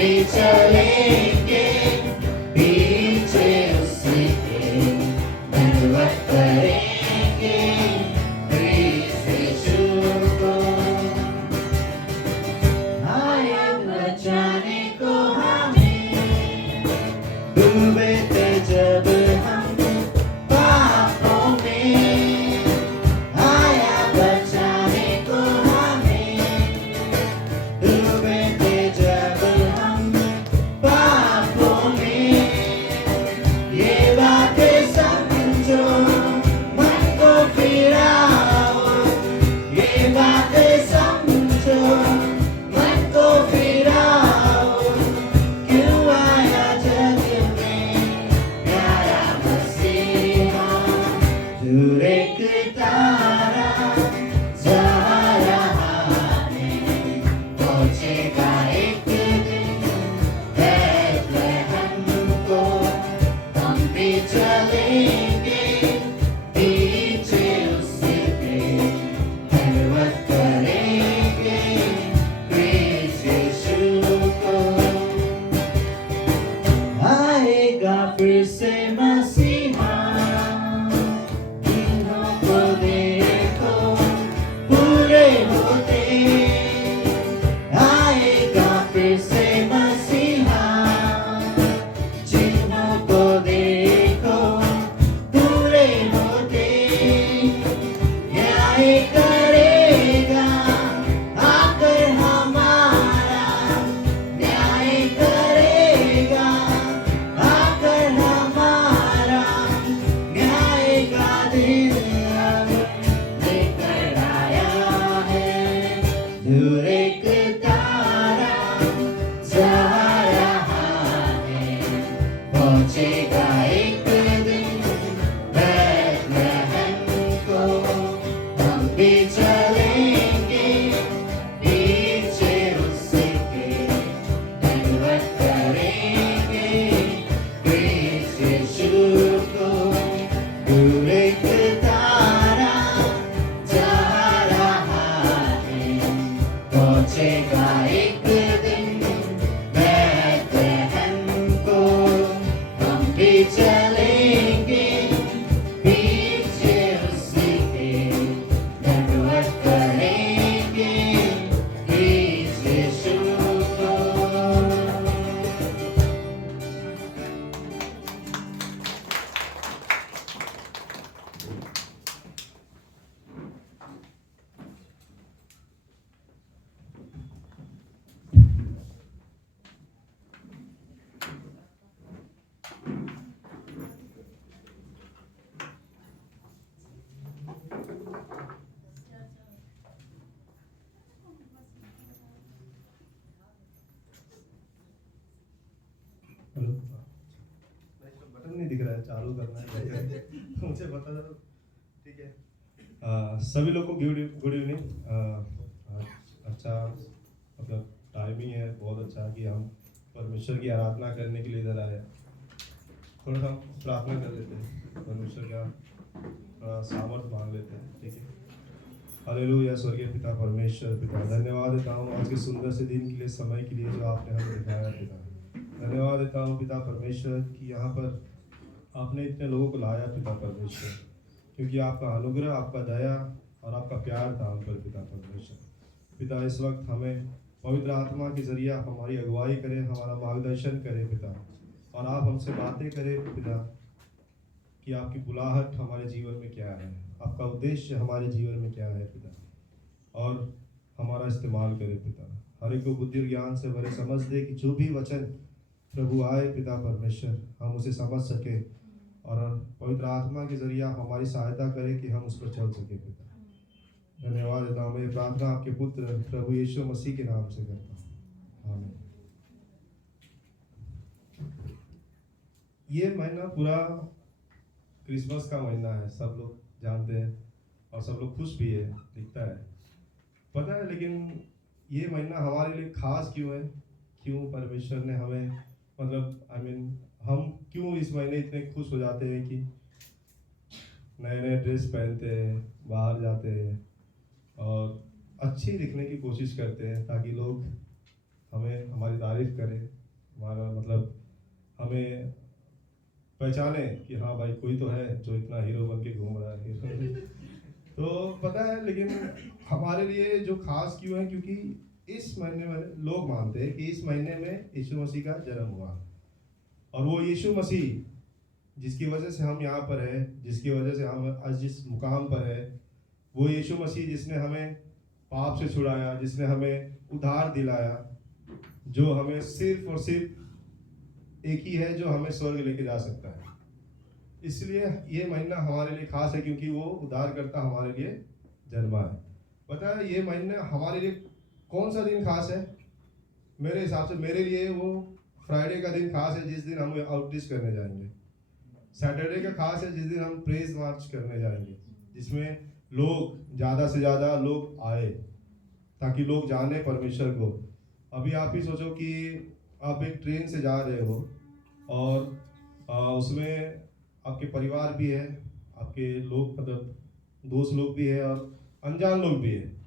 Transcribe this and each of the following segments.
भी चलेंगे पीछे उसके धन्यवाद करेंगे यीशु को। आया बचाने को हमें डूबे थे जब हम पापों में, आया बचाने को हमें डूबे थे जब हम पापों में। ये बातें समझो मन को फिराओ, ये बातें समझो मन को फिराओ। क्यों आया जग में प्यारा मसीहा, दूर एक तारा जा रहा है, पहुंचेगा एक दिन बैतलहम को। हम भी चलेंगे पीछे उसके धन्यवाद करेंगे यीशु को। आएगा फिर से मसीहा, दिनों को देखो पूरे होते। आएगा फिर से मसीहा, जिन्हों को देखो पूरे होते। न्याय करेगा आकर हमारा, न्याय करेगा आकर हमारा। न्याय का दिन अब लेकर आया है, दूर एक तारा जा रहा है, पहुंचेगा एक दिन बैतलहम को। हम भी चलेंगे पीछे उसके धन्यवाद करेंगे यीशु को। दूर एक तारा जा रहा है, पहुंचेगा एक दिन बैतलहम को। हम भी चलेंगे पीछे उसके धन्यवाद करेंगे यीशु को। हेलो, बटन नहीं दिख रहा है, चालू करना है मुझे बता दो। ठीक है, सभी लोग को गुड इवनिंग। अच्छा मतलब टाइमिंग है बहुत अच्छा कि हम परमेश्वर की आराधना करने के लिए इधर आए। थोड़ा सा प्रार्थना कर लेते हैं, परमेश्वर का थोड़ा सामर्थ मांग लेते हैं। ठीक है, हालेलुया। स्वर्गीय पिता परमेश्वर, पिता धन्यवाद देता हूँ आज के सुंदर से दिन के लिए, समय के लिए जो आपने हमें दिखाया। पिता धन्यवाद देता हूँ पिता परमेश्वर कि यहाँ पर आपने इतने लोगों को लाया पिता परमेश्वर, क्योंकि आपका अनुग्रह, आपका दया और आपका प्यार था हम पर पिता परमेश्वर। पिता इस वक्त हमें पवित्र आत्मा के जरिए आप हमारी अगुवाई करें, हमारा मार्गदर्शन करें पिता, और आप हमसे बातें करें पिता कि आपकी बुलाहट हमारे जीवन में क्या है, आपका उद्देश्य हमारे जीवन में क्या है पिता, और हमारा इस्तेमाल करें पिता। हर एक को बुद्धि और ज्ञान से भरे समझ दे कि जो भी वचन प्रभु आए पिता परमेश्वर, हम उसे समझ सके, और पवित्र आत्मा के जरिए आप हमारी सहायता करें कि हम उस पर चल सके पिता। धन्यवाद देता हूँ। मैं प्रार्थना आपके पुत्र प्रभु यीशु मसीह के नाम से करता हूँ, आमीन। ये महीना पूरा क्रिसमस का महीना है, सब लोग जानते हैं, और सब लोग खुश भी है, दिखता है, पता है। लेकिन ये महीना हमारे लिए खास क्यों है? क्यों परमेश्वर ने हमें मतलब हम क्यों इस महीने इतने खुश हो जाते हैं कि नए नए ड्रेस पहनते हैं, बाहर जाते हैं और अच्छी दिखने की कोशिश करते हैं ताकि लोग हमें हमारी तारीफ तारीफ करे, हमारा मतलब हमें पहचाने कि हाँ भाई कोई तो है जो इतना हीरो बन के घूम रहा है। तो पता है, लेकिन हमारे लिए जो खास क्यों है, क्योंकि इस महीने में लोग मानते हैं कि इस महीने में यीशु मसीह का जन्म हुआ, और वो यीशु मसीह जिसकी वजह से हम यहाँ पर है, जिसकी वजह से हम आज जिस मुकाम पर है, वो यीशु मसीह जिसने हमें पाप से छुड़ाया, जिसने हमें उद्धार दिलाया, जो हमें सिर्फ और सिर्फ एक ही है जो हमें स्वर्ग लेके जा सकता है। इसलिए ये महीना हमारे लिए खास है, क्योंकि वो उद्धारकर्ता हमारे लिए जन्मा है। पता है ये महीना हमारे लिए कौन सा दिन खास है? मेरे हिसाब से मेरे लिए वो फ्राइडे का दिन खास है, जिस दिन हम आउटरीच करने जाएंगे। सैटरडे का खास है, जिस दिन हम प्रेज मार्च करने जाएंगे, जिसमें लोग ज़्यादा से ज़्यादा लोग आए, ताकि लोग जाने परमेश्वर को। अभी आप ही सोचो कि आप एक ट्रेन से जा रहे हो, और उसमें आपके परिवार भी है, आपके लोग मतलब दोस्त लोग भी है, और अनजान लोग भी है।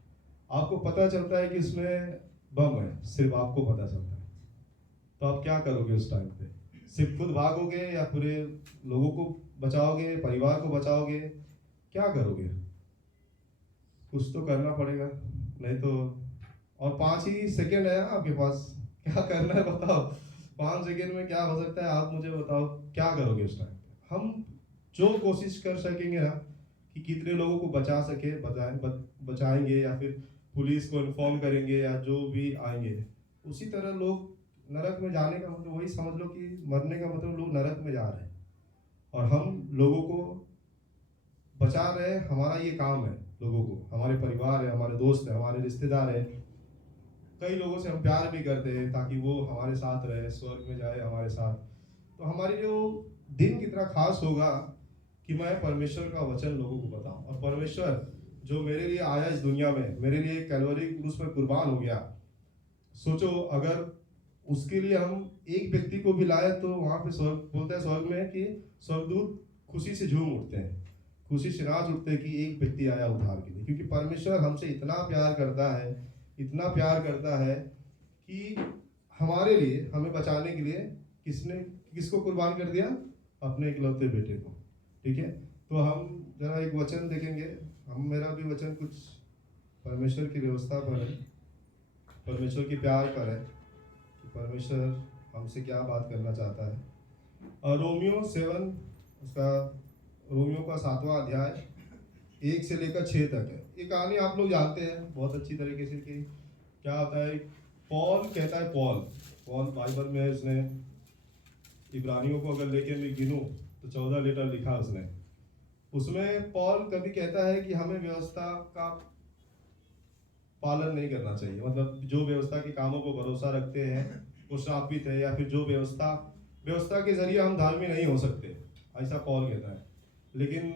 आपको पता चलता है कि उसमें बम है, सिर्फ आपको पता चलता है, तो आप क्या करोगे उस टाइम पे? सिर्फ खुद भागोगे या पूरे लोगों को बचाओगे, परिवार को बचाओगे? क्या करोगे? कुछ तो करना पड़ेगा, नहीं तो। और 5 ही सेकेंड है आपके पास, क्या करना है बताओ? 5 सेकेंड में क्या हो सकता है, आप मुझे बताओ, क्या करोगे उस टाइम पे? हम जो कोशिश कर सकेंगे ना कि कितने लोगों को बचा सके बचाएंगे, या फिर पुलिस को इन्फॉर्म करेंगे, या जो भी आएंगे। उसी तरह लोग नरक में जाने का मतलब वही समझ लो कि मरने का मतलब लोग नरक में जा रहे हैं, और हम लोगों को बचा रहे हैं। हमारा ये काम है, लोगों को, हमारे परिवार है, हमारे दोस्त है, हमारे रिश्तेदार है, कई लोगों से हम प्यार भी करते हैं ताकि वो हमारे साथ रहे, स्वर्ग में जाए हमारे साथ। तो हमारे लिए वो दिन कितना खास होगा कि मैं परमेश्वर का वचन लोगों को बताऊं, और परमेश्वर जो मेरे लिए आया इस दुनिया में, मेरे लिए कैलवरी क्रूस पर कुर्बान हो गया। सोचो अगर उसके लिए हम एक व्यक्ति को भी लाए, तो वहां पे स्वर्ग बोलता है, स्वर्ग में कि स्वर्गदूत खुशी से झूम उठते हैं, खुशी से नाच उठते हैं कि एक व्यक्ति आया उद्धार के लिए। क्योंकि परमेश्वर हमसे इतना प्यार करता है, इतना प्यार करता है कि हमारे लिए, हमें बचाने के लिए किसको कुर्बान कर दिया? अपने इकलौते बेटे को। ठीक है, तो हम जरा एक वचन देखेंगे। मेरा भी वचन कुछ परमेश्वर की व्यवस्था पर है, परमेश्वर के प्यार पर है, कि परमेश्वर हमसे क्या बात करना चाहता है। और रोमियो 7, उसका रोमियो का 7वां अध्याय 1 से लेकर 6 तक है। ये कहानी आप लोग जानते हैं बहुत अच्छी तरीके से कि क्या होता है। पॉल कहता है, पॉल बाइबल में उसने इब्रानियों को अगर लेके मैं गिनूं तो 14 लेटर लिखा उसने। उसमें पॉल कभी कहता है कि हमें व्यवस्था का पालन नहीं करना चाहिए, मतलब जो व्यवस्था के कामों को भरोसा रखते हैं वो श्रापित है, या फिर जो व्यवस्था के जरिए हम धार्मिक नहीं हो सकते, ऐसा पॉल कहता है। लेकिन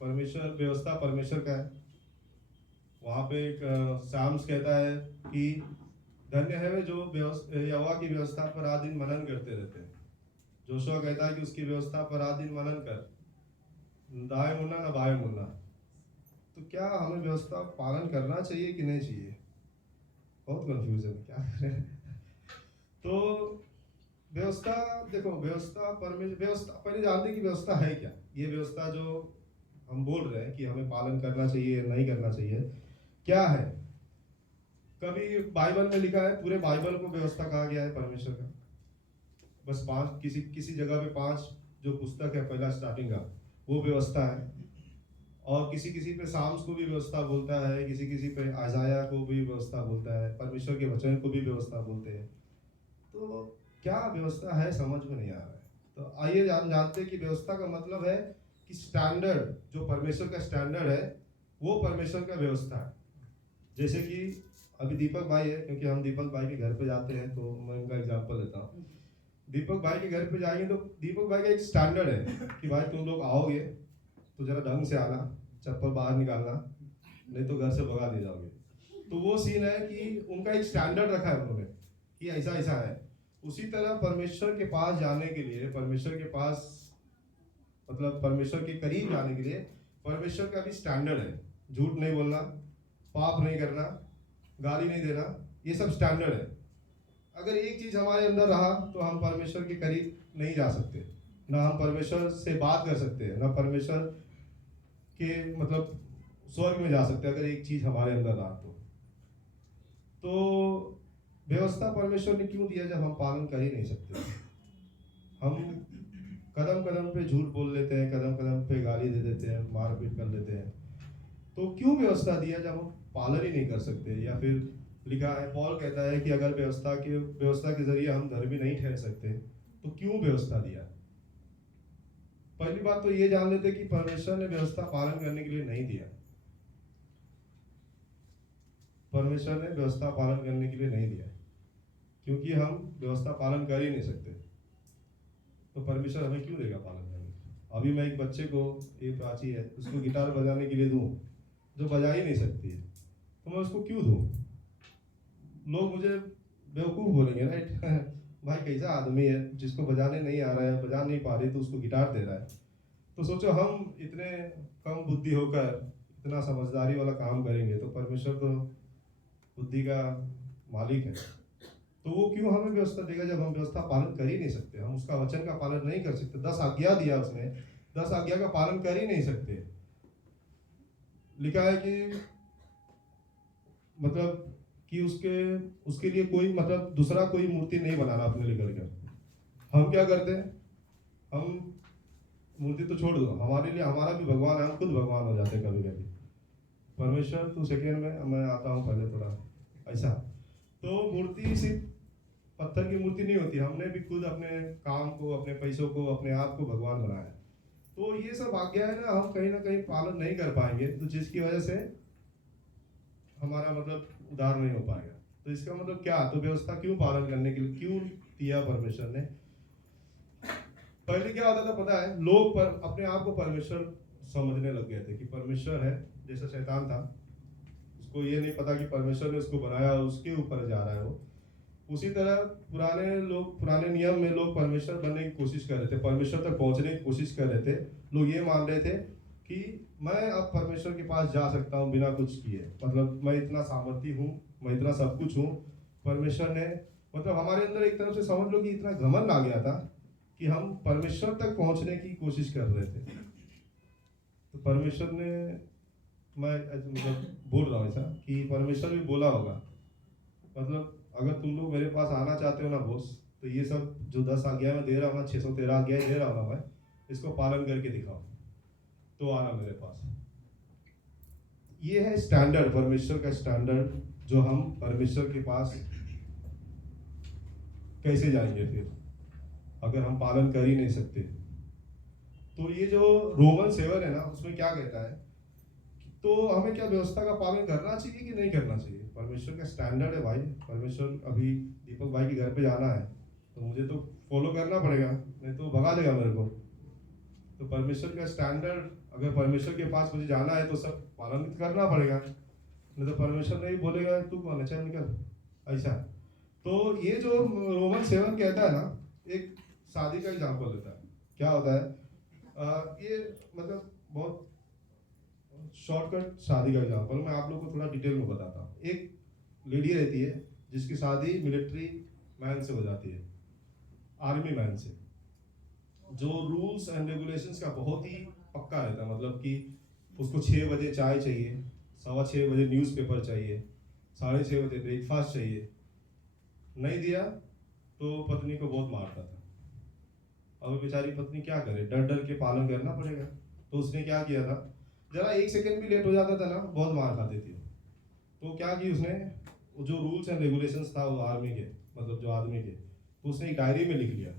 परमेश्वर, व्यवस्था परमेश्वर का है। वहाँ पे एक साम्स कहता है कि धन्य है वे जो यहोवा की व्यवस्था पर रात दिन मनन करते रहते हैं। जोशुआ कहता है कि उसकी व्यवस्था पर रात दिन मनन कर, दाएं मुड़ना ना बाएं मुड़ना। तो क्या हमें व्यवस्था पालन करना चाहिए कि नहीं चाहिए? बहुत कंफ्यूजन है, क्या करें। तो व्यवस्था, देखो व्यवस्था पहले जानते कि व्यवस्था है क्या। ये व्यवस्था जो हम बोल रहे हैं कि हमें पालन करना चाहिए नहीं करना चाहिए, क्या है? कभी बाइबल में लिखा है, पूरे बाइबल को व्यवस्था कहा गया है परमेश्वर का? बस 5 किसी जगह पे 5 जो पुस्तक है पहला स्टार्टिंग का, वो व्यवस्था है। और किसी पे साम्स को भी व्यवस्था बोलता है, किसी पे आजाया को भी व्यवस्था बोलता है, परमेश्वर के वचन को भी व्यवस्था बोलते हैं। तो क्या व्यवस्था है समझ में नहीं आ रहा है। तो आइए जानते हैं कि व्यवस्था का मतलब है कि स्टैंडर्ड, जो परमेश्वर का स्टैंडर्ड है वो परमेश्वर का व्यवस्था है। जैसे कि अभी दीपक भाई है, क्योंकि हम दीपक भाई के घर पे जाते हैं तो मैं उनका एग्जांपल लेता हूँ। दीपक भाई के घर पे जाएंगे तो दीपक भाई का एक स्टैंडर्ड है कि भाई तुम लोग आओगे तो जरा ढंग से आना, चप्पल बाहर निकालना, नहीं तो घर से भगा दे जाओगे। तो वो सीन है कि उनका एक स्टैंडर्ड रखा है उन्होंने कि ऐसा ऐसा है। उसी तरह परमेश्वर के पास जाने के लिए, परमेश्वर के पास मतलब परमेश्वर के करीब जाने के लिए परमेश्वर का भी स्टैंडर्ड है। झूठ नहीं बोलना, पाप नहीं करना, गाली नहीं देना, ये सब स्टैंडर्ड है। अगर एक चीज हमारे अंदर रहा तो हम परमेश्वर के करीब नहीं जा सकते, ना हम परमेश्वर से बात कर सकते हैं, ना परमेश्वर के मतलब स्वर्ग में जा सकते हैं अगर एक चीज हमारे अंदर रहा तो व्यवस्था परमेश्वर ने क्यों दिया जब हम पालन कर ही नहीं सकते। हम कदम कदम पे झूठ बोल लेते हैं, कदम कदम पे गाली दे देते हैं, मारपीट कर लेते हैं, तो क्यों व्यवस्था दिया जब हम पालन ही नहीं कर सकते। या फिर लिखा है, पॉल कहता है कि अगर व्यवस्था के जरिए हम धर्मी नहीं ठहर सकते तो क्यों व्यवस्था दिया। पहली बात तो ये जान लेते कि परमेश्वर ने व्यवस्था पालन करने के लिए नहीं दिया। परमेश्वर ने व्यवस्था पालन करने के लिए नहीं दिया क्योंकि हम व्यवस्था पालन कर ही नहीं सकते, तो परमेश्वर हमें क्यों देगा पालन करने। अभी मैं एक बच्चे को, ये प्राची है, उसको गिटार बजाने के लिए दूं जो बजा ही नहीं सकती है, तो मैं उसको क्यों दूं। लोग मुझे बेवकूफ़ बोलेंगे, राइट भाई कैसा आदमी है जिसको बजाने नहीं आ रहा है, बजा नहीं पा रही, तो उसको गिटार दे रहा है। तो सोचो हम इतने कम बुद्धि होकर इतना समझदारी वाला काम करेंगे तो परमेश्वर तो बुद्धि का मालिक है, तो वो क्यों हमें व्यवस्था देगा जब हम व्यवस्था पालन कर ही नहीं सकते। हम उसका वचन का पालन नहीं कर सकते। 10 आज्ञा दिया उसने, 10 आज्ञा का पालन कर ही नहीं सकते। लिखा है कि मतलब कि उसके लिए कोई मतलब दूसरा कोई मूर्ति नहीं बनाना अपने लिए करके। हम क्या करते हैं, हम मूर्ति तो छोड़ दो, हमारे लिए हमारा भी भगवान है, हम खुद भगवान हो जाते हैं कभी कभी। परमेश्वर तू सेकेंड में, मैं आता हूँ पहले थोड़ा ऐसा। तो मूर्ति सिर्फ पत्थर की मूर्ति नहीं होती, हमने भी खुद अपने काम को, अपने पैसों को, अपने आप को भगवान बनाया। तो ये सब आज्ञा है ना, हम कहीं ना कहीं पालन नहीं कर पाएंगे, तो जिसकी वजह से हमारा मतलब उद्धार नहीं हो पाएगा। तो इसका मतलब क्या, तो व्यवस्था क्यों पालन करने के लिए क्यों दिया परमेश्वर ने। पहले क्या होता था पता है, लोग पर अपने आप को परमेश्वर समझने लग गए थे कि परमेश्वर है, जैसा शैतान था, उसको ये नहीं पता कि परमेश्वर ने उसको बनाया और उसके ऊपर जा रहा है वो। उसी तरह पुराने नियम में लोग परमेश्वर बनने की कोशिश कर रहे थे, परमेश्वर तक पहुंचने की कोशिश कर रहे थे। लोग ये मान रहे थे कि मैं अब परमेश्वर के पास जा सकता हूँ बिना कुछ किए, मतलब मैं इतना सामर्थी हूँ, मैं इतना सब कुछ हूँ। परमेश्वर ने मतलब हमारे अंदर एक तरफ से समझ लो कि इतना घमंड आ गया था कि हम परमेश्वर तक पहुंचने की कोशिश कर रहे थे। तो परमेश्वर ने, मैं मतलब बोल रहा हूँ ऐसा कि परमेश्वर भी बोला होगा, मतलब अगर तुम लोग मेरे पास आना चाहते हो ना बॉस, तो ये सब जो 10 आज्ञा मैं दे रहा हूँ ना, 613 आज्ञा दे रहा हूँ ना मैं, इसको पालन करके दिखाओ तो आना मेरे पास। ये है स्टैंडर्ड, परमेश्वर का स्टैंडर्ड, जो हम परमेश्वर के पास कैसे जाएंगे फिर अगर हम पालन कर ही नहीं सकते। तो ये जो रोमन 7 है ना, उसमें क्या कहता है, तो हमें क्या व्यवस्था का पालन करना चाहिए कि नहीं करना चाहिए। परमेश्वर का स्टैंडर्ड है भाई, परमेश्वर, अभी दीपक भाई के घर पे जाना है तो मुझे तो फॉलो करना पड़ेगा, नहीं तो भगा देगा मेरे को। तो परमेश्वर का स्टैंडर्ड, अगर परमेश्वर के पास मुझे जाना है तो सब पालन करना पड़ेगा, नहीं तो परमेश्वर नहीं बोलेगा तू कौन है, चल निकल ऐसा। तो ये जो रोमन 7 कहता है ना, एक शादी का एग्जाम्पल देता है। क्या होता है, ये मतलब बहुत शॉर्टकट शादी का एग्जाम्पल मैं आप लोग को थोड़ा डिटेल में बताता हूँ। एक लेडी रहती है जिसकी शादी मिलिट्री मैन से हो जाती है, आर्मी मैन से, जो रूल्स एंड रेगुलेशंस का बहुत ही पक्का रहता है। मतलब कि उसको 6 बजे चाय चाहिए, 6:15 बजे न्यूज़पेपर चाहिए, 6:30 बजे ब्रेकफास्ट चाहिए। नहीं दिया तो पत्नी को बहुत मारता था। अब बेचारी पत्नी क्या करे, डर डर के पालन करना पड़ेगा। तो उसने क्या किया था, जरा 1 सेकंड भी लेट हो जाता था ना, बहुत मार खाती थी। तो क्या की उसने, जो रूल्स एंड रेगुलेशंस था वो आर्मी के, मतलब जो आर्मी के, तो उसने एक डायरी में लिख लिया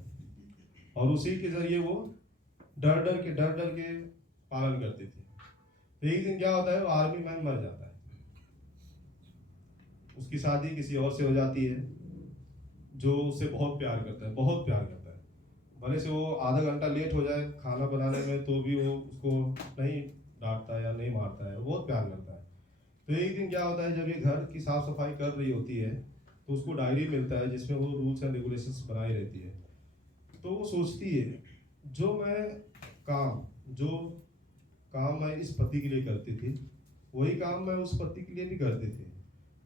और उसी के जरिए वो डर डर के पालन करती थी। तो एक दिन क्या होता है, वो आर्मी मैन मर जाता है, उसकी शादी किसी और से हो जाती है जो उससे बहुत प्यार करता है, बहुत प्यार करता है। भले से वो आधा घंटा लेट हो जाए खाना बनाने में तो भी वो उसको नहीं डांटता या नहीं मारता है, वो बहुत प्यार करता है। तो एक दिन क्या होता है, जब ये घर की साफ सफाई कर रही होती है तो उसको डायरी मिलता है जिसमें वो रूल्स एंड रेगुलेशंस बनाई रहती है। तो वो सोचती है, जो काम मैं इस पति के लिए करती थी, वही काम मैं उस पति के लिए भी करती थी।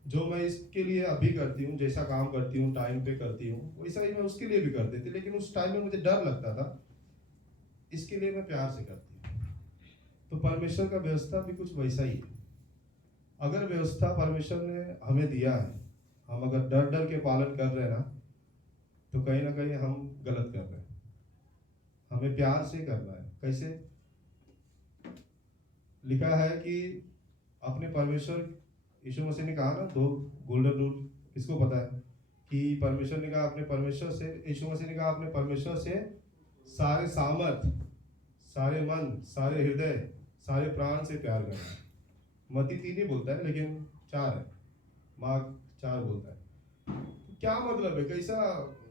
जो मैं इसके लिए अभी करती हूँ, जैसा काम करती हूँ, टाइम पे करती हूँ, वैसा ही मैं उसके लिए भी कर देती, लेकिन उस टाइम में मुझे डर लगता था। इसके लिए मैं प्यार से करती हूँ। तो परमेश्वर का व्यवस्था भी कुछ वैसा ही है। अगर व्यवस्था परमेश्वर ने हमें दिया है, हम अगर डर डर के पालन कर रहे हैं ना, तो कहीं ना कहीं हम गलत कर रहे हैं। हमें प्यार से करना है। कैसे? लिखा है कि अपने परमेश्वर, यीशु मसीह ने कहा ना, 2 गोल्डन रूल, किसको पता है? कि परमेश्वर ने कहा अपने परमेश्वर से, यीशु मसीह ने कहा अपने परमेश्वर से सारे सामर्थ, सारे मन, सारे हृदय, सारे प्राण से प्यार करना है। मत्ती 3 ही बोलता है, लेकिन 4 है, मार्क 4 बोलता है। तो क्या मतलब है? कैसा,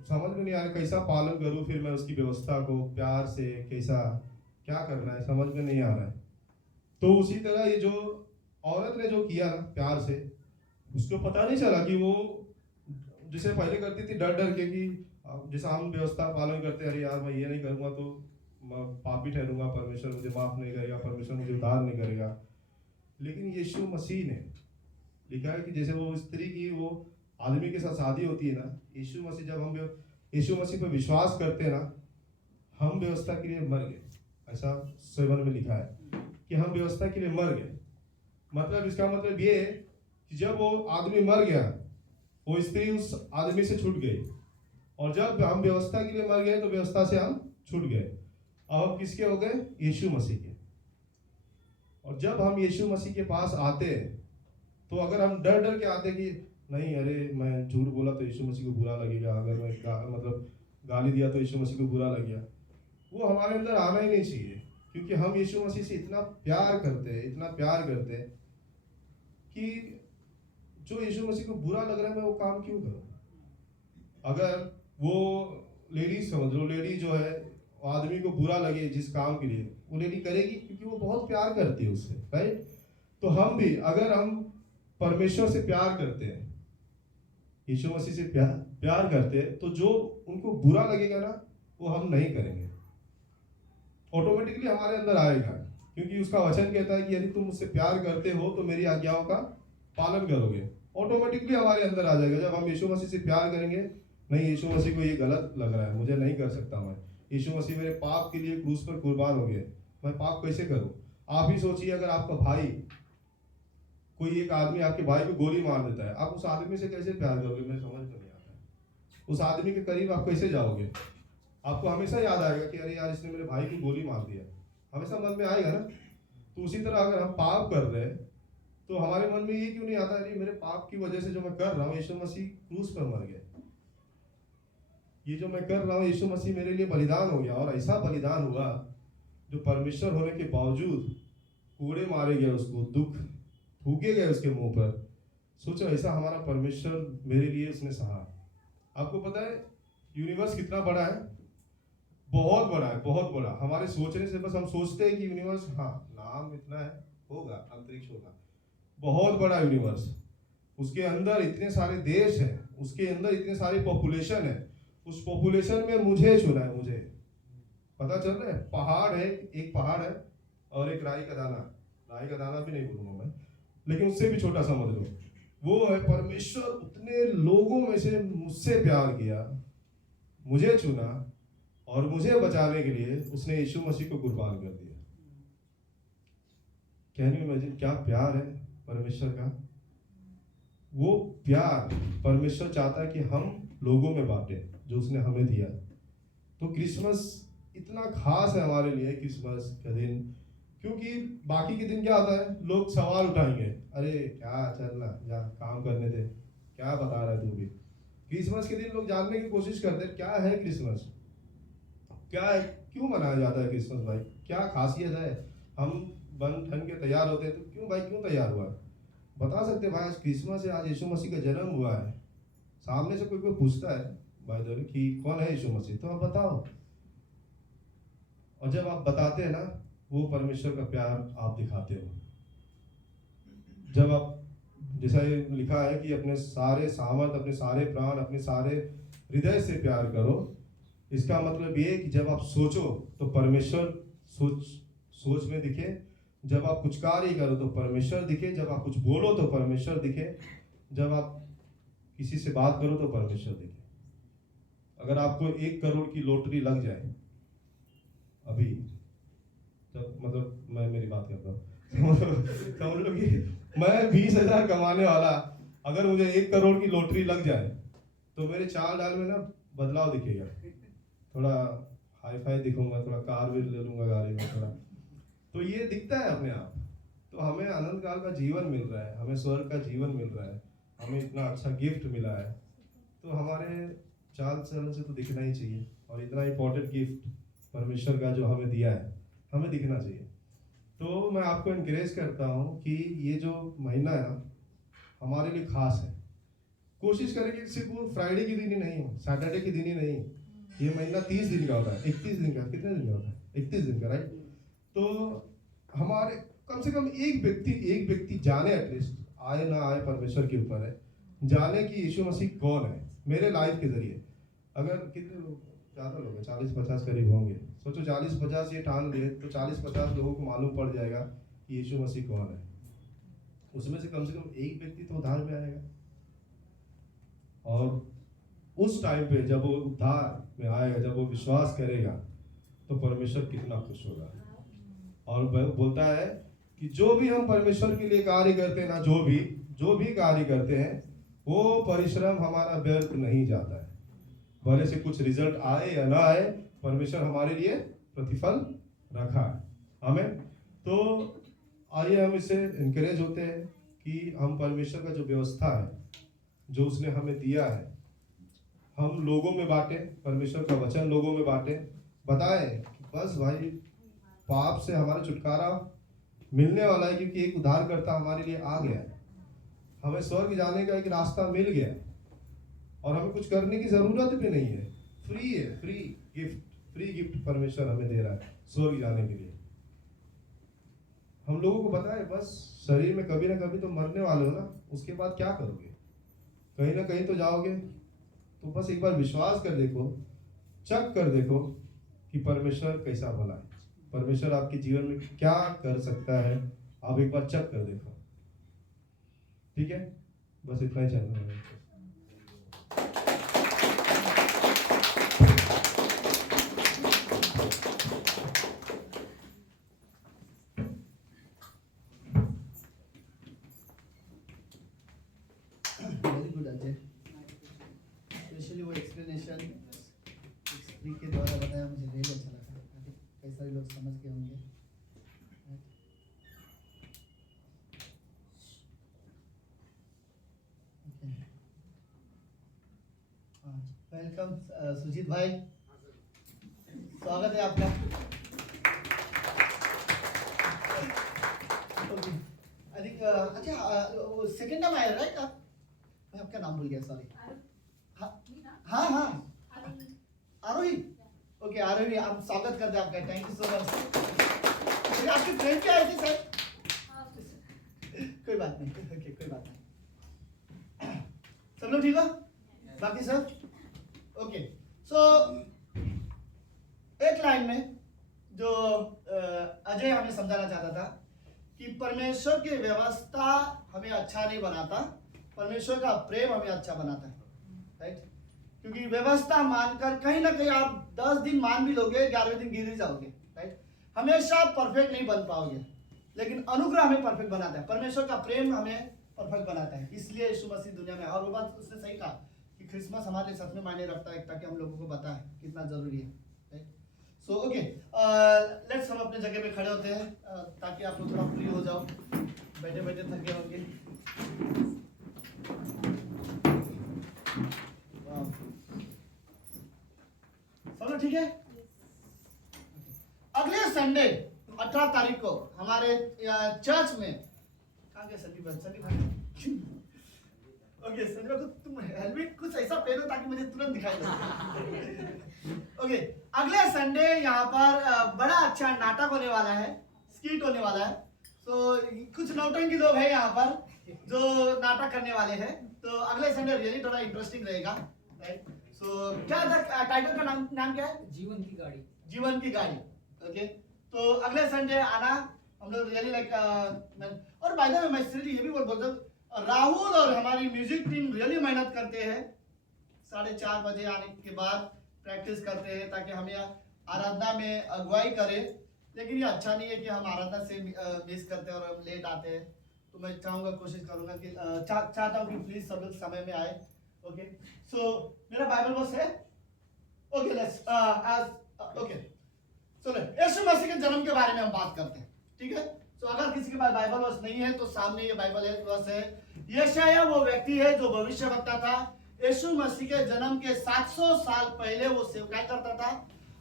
समझ में नहीं आ रहा, कैसा पालन करूं फिर मैं उसकी व्यवस्था को प्यार से, कैसा, क्या करना है, समझ में नहीं आ रहा है। तो उसी तरह ये जो औरत ने जो किया ना प्यार से, उसको पता नहीं चला कि वो जिसे पहले करती थी डर डर के, कि जैसा हम व्यवस्था पालन करते हैं, अरे यार मैं ये नहीं करूंगा तो मैं पापी ठहरूंगा, परमेश्वर मुझे माफ नहीं करेगा, परमेश्वर मुझे उद्धार नहीं करेगा। लेकिन यीशु मसीह ने लिखा है कि जैसे वो स्त्री की वो आदमी के साथ शादी होती है ना, यीशु मसीह, जब हम यीशु मसीह पर विश्वास करते हैं ना, हम व्यवस्था के लिए मर गए। ऐसा 7 में लिखा है कि हम व्यवस्था के लिए मर गए। मतलब इसका मतलब ये है कि जब वो आदमी मर गया, वो स्त्री उस आदमी से छूट गई, और जब हम व्यवस्था के लिए मर गए तो व्यवस्था से हम छूट गए। अब हम किसके हो गए? यीशु मसीह के। और जब हम यीशु मसीह के पास आते हैं, तो अगर हम डर डर के आते कि नहीं, अरे मैं झूठ बोला तो यीशु मसीह को बुरा लगेगा, अगर मैं मतलब गाली दिया तो यीशु मसीह को बुरा लगेगा, वो हमारे अंदर आना ही नहीं चाहिए। क्योंकि हम यीशु मसीह से इतना प्यार करते हैं, इतना प्यार करते हैं कि जो यीशु मसीह को बुरा लग रहा है मैं वो काम क्यों करूं? अगर वो लेडी, समझ लो लेडी जो है, आदमी को बुरा लगे जिस काम के लिए, वो लेडी करेगी क्योंकि वो बहुत प्यार करती है उससे, राइट? तो हम भी, अगर हम परमेश्वर से प्यार करते हैं, यीशु मसीह से प्यार करते हैं, तो जो उनको बुरा लगेगा ना वो हम नहीं करेंगे, ऑटोमेटिकली हमारे अंदर आएगा। क्योंकि उसका वचन कहता है कि यदि तुम मुझसे प्यार करते हो तो मेरी आज्ञाओं का पालन करोगे। ऑटोमेटिकली हमारे अंदर आ जाएगा जब हम यीशु मसीह से प्यार करेंगे। नहीं, यीशु मसीह को ये गलत लग रहा है, मुझे नहीं कर सकता मैं, यीशु मसीह मेरे पाप के लिए क्रूस पर कुर्बान हो गए, मैं पाप कैसे करूं? आप ही सोचिए, अगर आपका भाई, कोई एक आदमी आपके भाई को गोली मार देता है, आप उस आदमी से कैसे प्यार करोगे? मेरे समझ में नहीं आता है। उस आदमी के करीब आप कैसे जाओगे? आपको हमेशा याद आएगा कि अरे यार, इसने मेरे भाई को गोली मार दिया, हमेशा मन में आएगा ना। तो उसी तरह अगर हम पाप कर रहे हैं तो हमारे मन में ये क्यों नहीं आता, अरे मेरे पाप की वजह से जो मैं कर रहा हूँ, यीशु मसीह क्रूस पर मर गए, ये जो मैं कर रहा हूँ यीशु मसीह मेरे लिए बलिदान हो गया। और ऐसा बलिदान हुआ जो परमेश्वर होने के बावजूद कूड़े मारे गए, उसको दुख फूके गए उसके मुंह पर। सोचो, ऐसा हमारा परमेश्वर मेरे लिए उसने सहा। आपको पता है यूनिवर्स कितना बड़ा है? बहुत बड़ा है, बहुत बड़ा। हमारे सोचने से, बस हम सोचते हैं कि यूनिवर्स, हाँ नाम इतना है, होगा, अंतरिक्ष होगा, बहुत बड़ा यूनिवर्स। उसके अंदर इतने सारे देश हैं, उसके अंदर इतने सारी पॉपुलेशन है, उस पॉपुलेशन में मुझे चुना है। मुझे पता चल रहा है, पहाड़ है, एक पहाड़ है और एक राई का दाना, राई का दाना भी नहीं बोलूंगा मैं, लेकिन उससे भी छोटा समझ लो, वो है परमेश्वर। उतने लोगों में से मुझसे प्यार किया, मुझे चुना और मुझे बचाने के लिए उसने यीशु मसीह को कुर्बान कर दिया। कैन यू इमेजिन क्या प्यार है परमेश्वर का? वो प्यार परमेश्वर चाहता है कि हम लोगों में बांटे जो उसने हमें दिया। तो क्रिसमस इतना खास है हमारे लिए, क्रिसमस का दिन, क्योंकि बाकी के दिन क्या होता है, लोग सवाल उठाएंगे, अरे क्या चलना, जा काम करने दे, क्या बता रहा है तू भी। क्रिसमस के दिन लोग जानने की कोशिश करते हैं क्या है क्रिसमस, क्या है, क्यों मनाया जाता है क्रिसमस भाई, क्या खासियत है। हम बन ठन के तैयार होते हैं तो क्यों भाई, क्यों तैयार हुआ? बता सकते भाई, आज क्रिसमस है, आज यीशु मसीह का जन्म हुआ है। सामने से कोई पूछता है भाई दर कि कौन है यीशु मसीह, तो आप बताओ। और जब आप बताते हैं ना, वो परमेश्वर का प्यार आप दिखाते हो। जब आप, जैसा ये लिखा है कि अपने सारे सामर्थ, अपने सारे प्राण, अपने सारे हृदय से प्यार करो, इसका मतलब ये कि जब आप सोचो तो परमेश्वर सोच में दिखे, जब आप कुछ कार्य करो तो परमेश्वर दिखे, जब आप कुछ बोलो तो परमेश्वर दिखे, जब आप किसी से बात करो तो परमेश्वर देखे। अगर आपको 1 करोड़ की लॉटरी लग जाए अभी, जब मतलब मैं मेरी बात करता हूँ समझ लो कि मैं 20,000 कमाने वाला, अगर मुझे 1 करोड़ की लॉटरी लग जाए तो मेरे चाल डाल में ना बदलाव दिखेगा, थोड़ा हाई फाई दिखूंगा, थोड़ा कार भी ले लूंगा गाड़ी में थोड़ा, तो ये दिखता है अपने आप। तो हमें अनंत काल का जीवन मिल रहा है, हमें स्वर्ग का जीवन मिल रहा है, हमें इतना अच्छा गिफ्ट मिला है, तो हमारे चाल चलन से तो दिखना ही चाहिए। और इतना इंपॉर्टेंट गिफ्ट परमेश्वर का जो हमें दिया है, हमें दिखना चाहिए। तो मैं आपको इनकरेज करता हूँ कि ये जो महीना है ना हमारे लिए खास है। कोशिश करें कि सिर्फ वो फ्राइडे के दिन ही नहीं हो, सैटरडे के दिन ही नहीं, ये महीना 30 दिन का होता है, 31 दिन का, कितने दिन का होता है, 31 दिन का, राइट। तो हमारे कम से कम एक व्यक्ति जाने, एटलीस्ट आए ना आए परमेश्वर के ऊपर है, जाने कि यीशु मसीह कौन है मेरे लाइफ के जरिए। अगर कितने लोग, ज़्यादा लोग हैं, 40-50 करीब होंगे, सोचो 40-50 ये ठान लिए तो 40-50 लोगों को मालूम पड़ जाएगा कि यीशु मसीह कौन है। उसमें से कम एक व्यक्ति तो उद्धार में आएगा। और उस टाइम पे जब वो उद्धार में आएगा, जब वो विश्वास करेगा, तो परमेश्वर कितना खुश होगा। और बोलता है कि जो भी हम परमेश्वर के लिए कार्य करते हैं ना, जो भी कार्य करते हैं, वो परिश्रम हमारा व्यर्थ नहीं जाता है। भले से कुछ रिजल्ट आए या ना आए, परमेश्वर हमारे लिए प्रतिफल रखा है हमें। तो आइए हम इससे इनकरेज होते हैं कि हम परमेश्वर का जो व्यवस्था है, जो उसने हमें दिया है, हम लोगों में बांटें, परमेश्वर का वचन लोगों में बांटें, बताएं कि बस भाई पाप से हमारा छुटकारा मिलने वाला है, क्योंकि एक उद्धारकर्ता हमारे लिए आ गया है, हमें स्वर्ग जाने का एक रास्ता मिल गया है, और हमें कुछ करने की जरूरत भी नहीं है, फ्री है, फ्री गिफ्ट परमेश्वर हमें दे रहा है स्वर्ग जाने के लिए। हम लोगों को पता है बस शरीर में कभी ना कभी तो मरने वाले हो ना, उसके बाद क्या करोगे, कहीं ना कहीं तो जाओगे। तो बस एक बार विश्वास कर देखो, चेक कर देखो कि परमेश्वर कैसा भला है, परमेश्वर आपके जीवन में क्या कर सकता है, आप एक बार चेक कर देखो। ठीक है, बस इतना ही चलना है। वेरी गुड अजय, स्पेशली वो एक्सप्लेनेशन स्त्री के द्वारा बताया, मुझे रियली अच्छा लगा। कई सारे लोग समझ गए होंगे। वेलकम सुजीत भाई, स्वागत है आपका। ओके, आई थिंक अच्छा सेकंड टाइम आया राइट आप? मैं आपका नाम भूल गया, सॉरी। हाँ हाँ आरोही, ओके आरोही, आप स्वागत करते हैं आपका, थैंक यू सो मच। आपके फ्रेंड क्या आए थे सर? कोई बात नहीं, ओके कोई बात नहीं। सब लोग ठीक हो बाकी सब? ओके, सो एक लाइन में जो अजय हमें समझाना चाहता था कि परमेश्वर की व्यवस्था हमें अच्छा नहीं बनाता, परमेश्वर का प्रेम हमें अच्छा बनाता है, राइट। क्योंकि व्यवस्था मानकर कहीं ना कहीं आप 10 दिन मान भी लोगे, 11वें दिन गिर ही जाओगे, राइट। हमेशा परफेक्ट नहीं बन पाओगे, लेकिन अनुग्रह हमें परफेक्ट बनाता है, परमेश्वर का प्रेम हमें परफेक्ट बनाता है। इसलिए यीशु मसीह दुनिया में, और वो बात उसने सही कहा कि क्रिसमस हमारे सच में मायने रखता है, ताकि हम लोगों को बताएं कितना जरूरी है, राइट। सो ओके, लेट्स हम अपने जगह पे खड़े होते हैं, ताकि आप लोग थोड़ा फ्री हो जाओ, बैठे बैठे थके होंगे। चलो ठीक है। अगले संडे 18 तारीख को हमारे चर्च में, कहाँ गए संदीप भाई? ओके संदीप को तुम हेलमेट कुछ ऐसा पहनो ताकि मुझे तुरंत दिखाई दे। ओके, अगले संडे यहाँ पर बड़ा अच्छा नाटक होने वाला है, स्किट होने वाला है। तो कुछ नौटंकी लोग हैं यहाँ पर जो नाटक करने वाले हैं, तो अगले संडे रियली थोड़ा इंटरेस्टिंग रहेगा, राइट। सो क्या था टाइटल का नाम क्या है? जीवन की गाड़ी। जीवन की गाड़ी, ओके। तो अगले संडे आना, हम लोग रियली लाइक। और बाय द वे मैं सिर्फ ये भी बोलता हूँ, और राहुल और हमारी म्यूजिक टीम रियली मेहनत करते हैं, 4:30 बजे आने के बाद प्रैक्टिस करते हैं ताकि हमें आराधना में अगुवाई करें। लेकिन ये अच्छा नहीं है कि हम आराधना से मिस करते हैं और हम लेट आते हैं। तो मैं चाहूँगा, कोशिश करूँगा कि चाहता हूँ कि प्लीज़ सब लोग समय में आए। ओके, सो मेरा बाइबल वर्स है। ओके, लेट्स ओके, चलो यीशु मसीह के जन्म के बारे में हम बात करते हैं, ठीक है। तो अगर किसी के पास बाइबल वर्स नहीं है तो सामने ये बाइबल वर्स है। यशायाह वो व्यक्ति है जो भविष्यवक्ता था। यीशु मसीह के जन्म के 700 साल पहले वो सेवकाई करता था,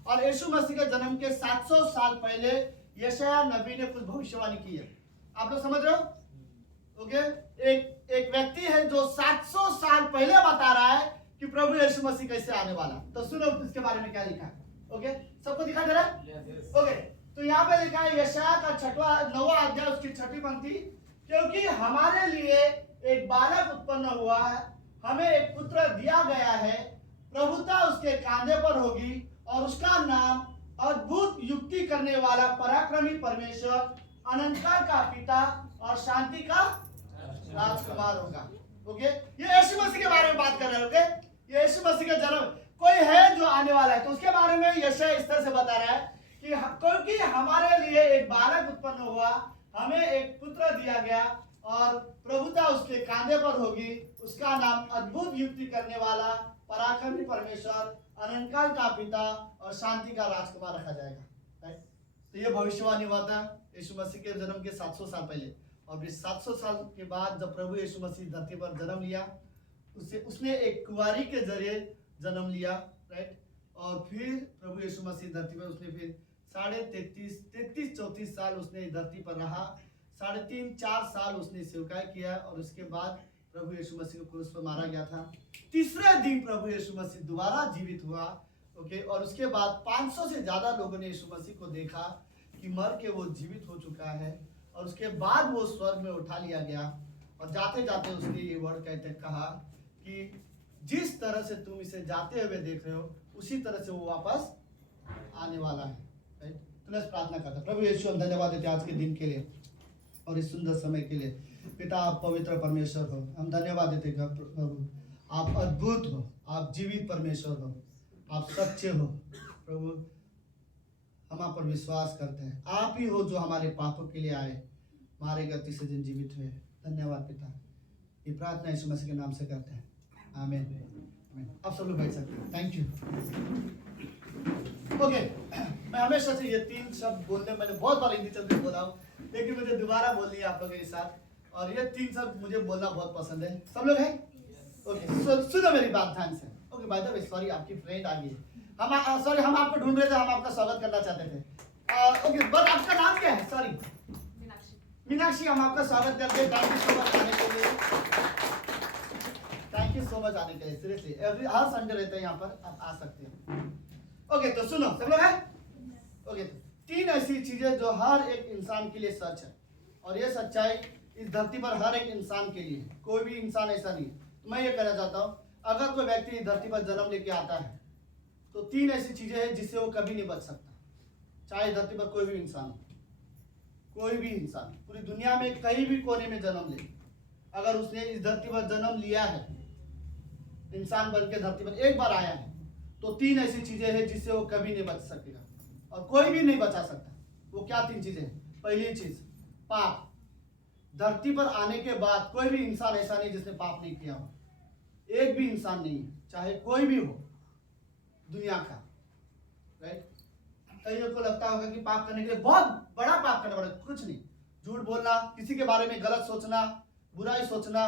और यीशु मसीह के जन्म के 700 साल पहले यशायाह नबी ने कुछ भविष्यवाणी की है। आप लोग समझ रहे हो? ओके, एक व्यक्ति है जो 700 साल पहले बता रहा है कि प्रभु यीशु मसीह कैसे आने वाला। तो सुनो इसके बारे में क्या लिखा है। ओके, सबको दिखाई दे रहा है? ओके, तो यहाँ पे लिखा है यशायाह का 9वां अध्याय उसकी 6ठी पंक्ति, क्योंकि हमारे लिए एक बालक उत्पन्न हुआ है, हमें एक पुत्र दिया गया है, प्रभुता उसके कांधे पर होगी, और उसका नाम अद्भुत युक्ति करने वाला, पराक्रमी परमेश्वर, अनंतकाल का पिता और शांति का राजकुमार होगा। ओके, ये यीशु मसीह के बारे में बात कर रहे हैं। ओके, ये यीशु मसीह का जन्म कोई है जो आने वाला है, तो उसके बारे में यशायाह इस तरह से बता रहा है कि क्योंकि हमारे लिए एक बालक उत्पन्न हुआ, हमें एक पुत्र दिया गया, और प्रभुता उसके कांधे पर होगी, उसका नाम अद्भुत युक्ति करने वाला, पराक्रमी परमेश्वर, अनंतकाल का पिता और शांति का राजकुमार रखा जाएगा। तो ये भविष्यवाणी हुआ था यीशु मसीह के जन्म के 700 साल पहले। और इस 700 साल के बाद जब प्रभु यीशु मसीह धरती पर जन्म लिया, उसने एक कुंवारी के जरिए जन्म लिया, राइट। और फिर प्रभु यीशु मसीह धरती पर उसने फिर 33-34 साल उसने धरती पर रहा, 3.5-4 साल उसने सेवकाई किया, और उसके बाद प्रभु यीशु मसीह को क्रूस पर मारा गया था। तीसरे दिन प्रभु यीशु मसीह दोबारा जीवित हुआ। ओके, और उसके बाद 500 से ज्यादा लोगों ने यीशु मसीह को देखा कि मर के वो जीवित हो चुका है, और उसके बाद वो स्वर्ग में उठा लिया गया। और जाते जाते उसने ये वर्ड कहते कहा कि जिस तरह से तुम इसे जाते हुए देख रहे हो, उसी तरह से वो वापस आने वाला है, राइट। तो let's प्रार्थना करते हैं। प्रभु यीशु, हम धन्यवाद देते हैं आज के दिन के लिए और इस सुंदर समय के लिए। पिता, आप पवित्र परमेश्वर हो, हम धन्यवाद देते हैं प्रभु, आप अद्भुत हो, आप जीवित परमेश्वर हो, आप सच्चे हो प्रभु। हम आप पर विश्वास करते हैं, आप ही हो जो हमारे पापों के लिए आए, मारे गए, तीसरे दिन जीवित हुए। धन्यवाद पिता, ये प्रार्थना यीशु मसीह के नाम से करते हैं, आमीन। आप सब लोग बैठ सकते हैं। Thank you. ओके, मैं हमेशा से ये 3 शब्द बोलने, मैंने बहुत बार हिंदी चलते बोला हूँ, लेकिन मुझे दोबारा बोलनी है आप लोगों के साथ, और ये 3 शब्द मुझे बोलना बहुत पसंद है। सब लोग हैं? ओके, सुनो मेरी बात ध्यान से। Okay, by the way sorry, आपकी फ्रेंड आ गई है। हम आपको ढूंढ रहे थे, हम आपका स्वागत करना चाहते थे। ओके, बट आपका नाम क्या है? सॉरी, मीनाक्षी। हम आपका स्वागत करते हैं। थैंक यू सो मच आने के लिए, थैंक यू सो मच आने के लिए। सीरियसली हर संडे रहते हैं यहाँ पर, आप आ सकते हैं। ओके, तो सुनो सब लोग हैं? ओके, 3 ऐसी चीजें जो हर एक इंसान के लिए सच है, और ये सच्चाई इस धरती पर हर एक इंसान के लिए, कोई भी इंसान ऐसा नहीं। तो मैं ये कहना चाहता हूँ, अगर कोई व्यक्ति इस धरती पर जन्म लेके आता है तो 3 ऐसी चीजें हैं जिससे वो कभी नहीं बच सकता। चाहे धरती पर कोई भी इंसान हो, कोई भी इंसान पूरी दुनिया में कहीं भी कोने में जन्म ले, अगर उसने इस धरती पर जन्म लिया है, इंसान बन के धरती पर एक बार आया है, तो 3 ऐसी चीजें हैं जिससे वो कभी नहीं बच सकेगा, और कोई भी नहीं बचा सकता। वो क्या 3 चीजें हैं? पहली चीज, पाप। धरती पर आने के बाद कोई भी इंसान ऐसा नहीं जिसने पाप नहीं किया हो, एक भी इंसान नहीं है, चाहे कोई भी हो दुनिया का, राइट। कईयों को लगता होगा कि पाप करने के लिए बहुत बड़ा पाप करना पड़ेगा, कुछ नहीं। झूठ बोलना, किसी के बारे में गलत सोचना, बुराई सोचना,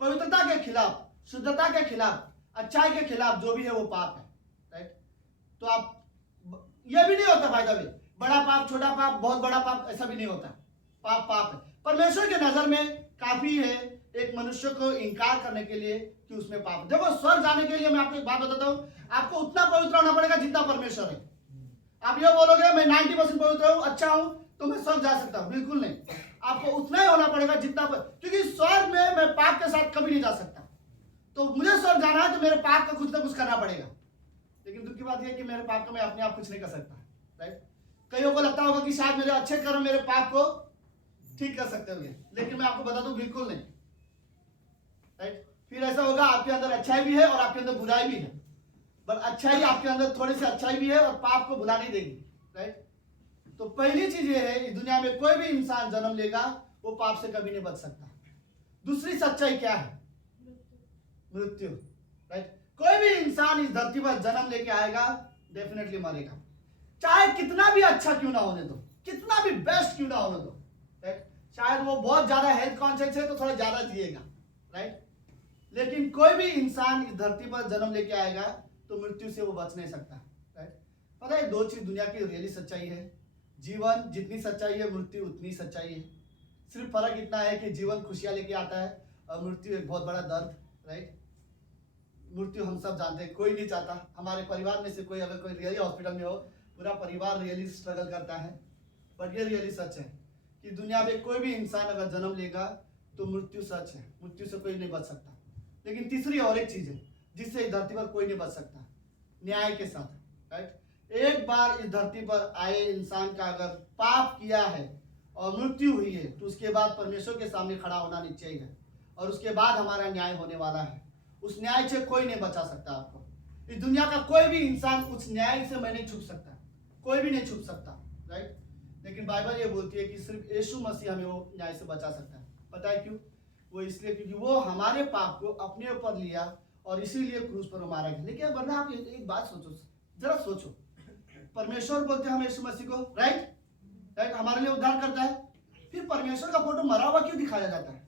पवित्रता के खिलाफ, शुद्धता के खिलाफ, अच्छाई के खिलाफ जो भी है वो पाप है, राइट। तो आप ये भी नहीं होता बाय द वे, बड़ा पाप, छोटा पाप, बहुत बड़ा पाप, ऐसा भी नहीं होता। पाप पाप है। परमेश्वर के नजर में काफी है एक मनुष्य को इनकार करने के लिए कि उसमें पाप है। देखो, स्वर्ग जाने के लिए मैं आपको एक बात बताता हूँ, आपको उतना पवित्र होना पड़ेगा जितना परमेश्वर है। आप ये बोलोगे मैं 90% पवित्र हूँ, अच्छा हूँ, तो मैं स्वर्ग जा सकता हूँ, बिल्कुल नहीं। आपको उतना ही होना पड़ेगा जितना क्योंकि स्वर्ग में मैं पाप के साथ कभी नहीं जा सकता। तो मुझे स्वर्ग जाना है तो मेरे पाप का कुछ ना कुछ करना पड़ेगा। लेकिन दुख की बात यह है कि मेरे पाप को मैं अपने आप कुछ नहीं कर सकता, राइट। कईयों को लगता होगा कि शायद मेरे अच्छे कर्म मेरे पाप को ठीक कर सकते होंगे, लेकिन मैं आपको बता दूं बिल्कुल नहीं। राइट। फिर ऐसा होगा आपके अंदर अच्छाई भी है और आपके अंदर बुराई भी है, पर अच्छाई आपके अंदर थोड़ी सी अच्छाई भी है और पाप को भुला नहीं देगी, राइट। तो पहली चीज ये है, इस दुनिया में कोई भी इंसान जन्म लेगा वो पाप से कभी नहीं बच सकता। दूसरी सच्चाई क्या है? मृत्यु, राइट। कोई भी इंसान इस धरती पर जन्म लेके आएगा डेफिनेटली मरेगा, चाहे कितना भी अच्छा क्यों ना होने दो, कितना भी बेस्ट क्यों ना होने दो, राइट। शायद वो बहुत ज्यादा हेल्थ कॉन्शियस है तो थोड़ा ज्यादा जिएगा, राइट। लेकिन कोई भी इंसान इस धरती पर जन्म लेके आएगा तो मृत्यु से वो बच नहीं सकता, राइट। पता है दो चीज दुनिया की रियली सच्चाई है, जीवन जितनी सच्चाई है मृत्यु उतनी सच्चाई है। सिर्फ फर्क इतना है कि जीवन खुशियां लेके आता है और मृत्यु एक बहुत बड़ा दर्द, राइट। मृत्यु हम सब जानते हैं, कोई नहीं चाहता। हमारे परिवार में से कोई अगर कोई रियली हॉस्पिटल में हो, पूरा परिवार रियली स्ट्रगल करता है, बट ये रियली सच है कि दुनिया में कोई भी इंसान अगर जन्म लेगा तो मृत्यु सच है, मृत्यु से कोई नहीं बच सकता। लेकिन तीसरी और एक चीज है जिससे इस धरती पर कोई नहीं बच सकता, न्याय के साथ, राइट। एक बार इस धरती पर आए इंसान का अगर पाप किया है और मृत्यु हुई है तो उसके बाद परमेश्वर के सामने खड़ा होना निश्चय है और उसके बाद हमारा न्याय होने वाला है। उस न्याय से कोई नहीं बचा सकता आपको। इस दुनिया का कोई भी इंसान उस न्याय से मैं नहीं छुप सकता, कोई भी नहीं छुप सकता, राइट। लेकिन बाइबल ये बोलती है कि सिर्फ यीशु मसीह हमें वो न्याय से बचा सकता है। पता है क्यों? वो इसलिए क्योंकि वो हमारे पाप को अपने ऊपर लिया और इसीलिए क्रूस पर वो मारा गया। लेकिन वरना आप एक बात सोचो, जरा सोचो, परमेश्वर बोलते हैं हम यीशु मसीह को, राइट, राइट, हमारे लिए उद्धार करता है, फिर परमेश्वर का फोटो मरा हुआ क्यों दिखाया जाता है?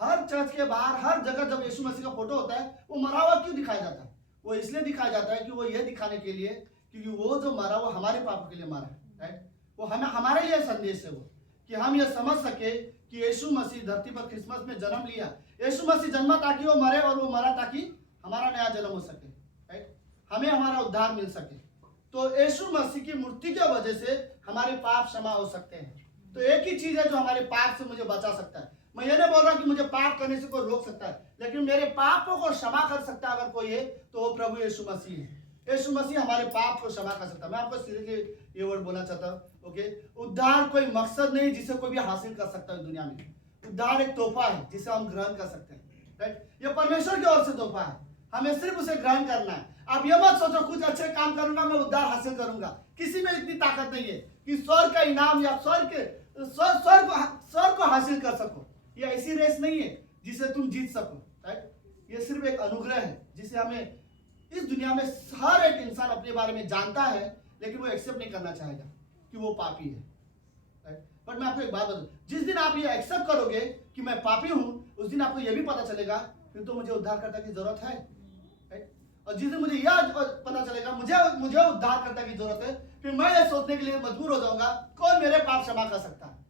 हर चर्च के बाहर हर जगह जब यीशु मसीह का फोटो होता है वो मरा हुआ क्यों दिखाया जाता है? वो इसलिए दिखाया जाता है कि वो ये दिखाने के लिए क्योंकि वो जो मरा वो हमारे पाप के लिए मरा है, राइट। वो हमारे लिए संदेश है वो कि हम ये समझ सके कि यीशु मसीह धरती पर क्रिसमस में जन्म लिया। यीशु मसीह जन्मा ताकि वो मरे और वो मरा ताकि हमारा नया जन्म हो सके, राइट, हमें हमारा उद्धार मिल सके। तो यीशु मसीह की मृत्यु की वजह से हमारे पाप क्षमा हो सकते हैं। तो एक ही चीज है जो हमारे पाप से मुझे बचा सकता है। मैं ये नहीं बोल रहा कि मुझे पाप करने से कोई रोक सकता है, लेकिन मेरे पापों को क्षमा कर सकता है अगर कोई है तो वो प्रभु यीशु मसीह है। यीशु मसीह हमारे पाप को क्षमा कर सकता है। मैं आपको सीरियसली ये वर्ड बोलना चाहता हूँ, ओके। उद्धार कोई मकसद नहीं जिसे कोई भी हासिल कर सकता है दुनिया में। उद्धार एक तोहफा है जिसे हम ग्रहण कर सकते हैं, राइट। ये परमेश्वर की ओर से तोहफा है, हमें सिर्फ उसे ग्रहण करना है। आप ये मत सोचो कुछ अच्छे काम करूंगा मैं उद्धार हासिल करूंगा। किसी में इतनी ताकत नहीं है कि स्वर्ग का इनाम या स्वर्ग को हासिल कर सको। ये ऐसी रेस नहीं है जिसे तुम जीत सको, राइट। ये सिर्फ एक अनुग्रह है जिसे हमें इस दुनिया में हर एक इंसान अपने बारे में जानता है लेकिन वो एक्सेप्ट नहीं करना चाहेगा कि वो पापी है, राइट। बट मैं आपको एक बात बता, जिस दिन आप ये एक्सेप्ट करोगे कि मैं पापी हूं उस दिन आपको ये भी पता चलेगा फिर तो मुझे उद्धारकर्ता की जरूरत है, राइट। और जिस दिन मुझे यह पता चलेगा मुझे उद्धारकर्ता की जरूरत है, फिर मैं ये सोचने के लिए मजबूर हो जाऊंगा कौन मेरे पाप क्षमा कर सकता है।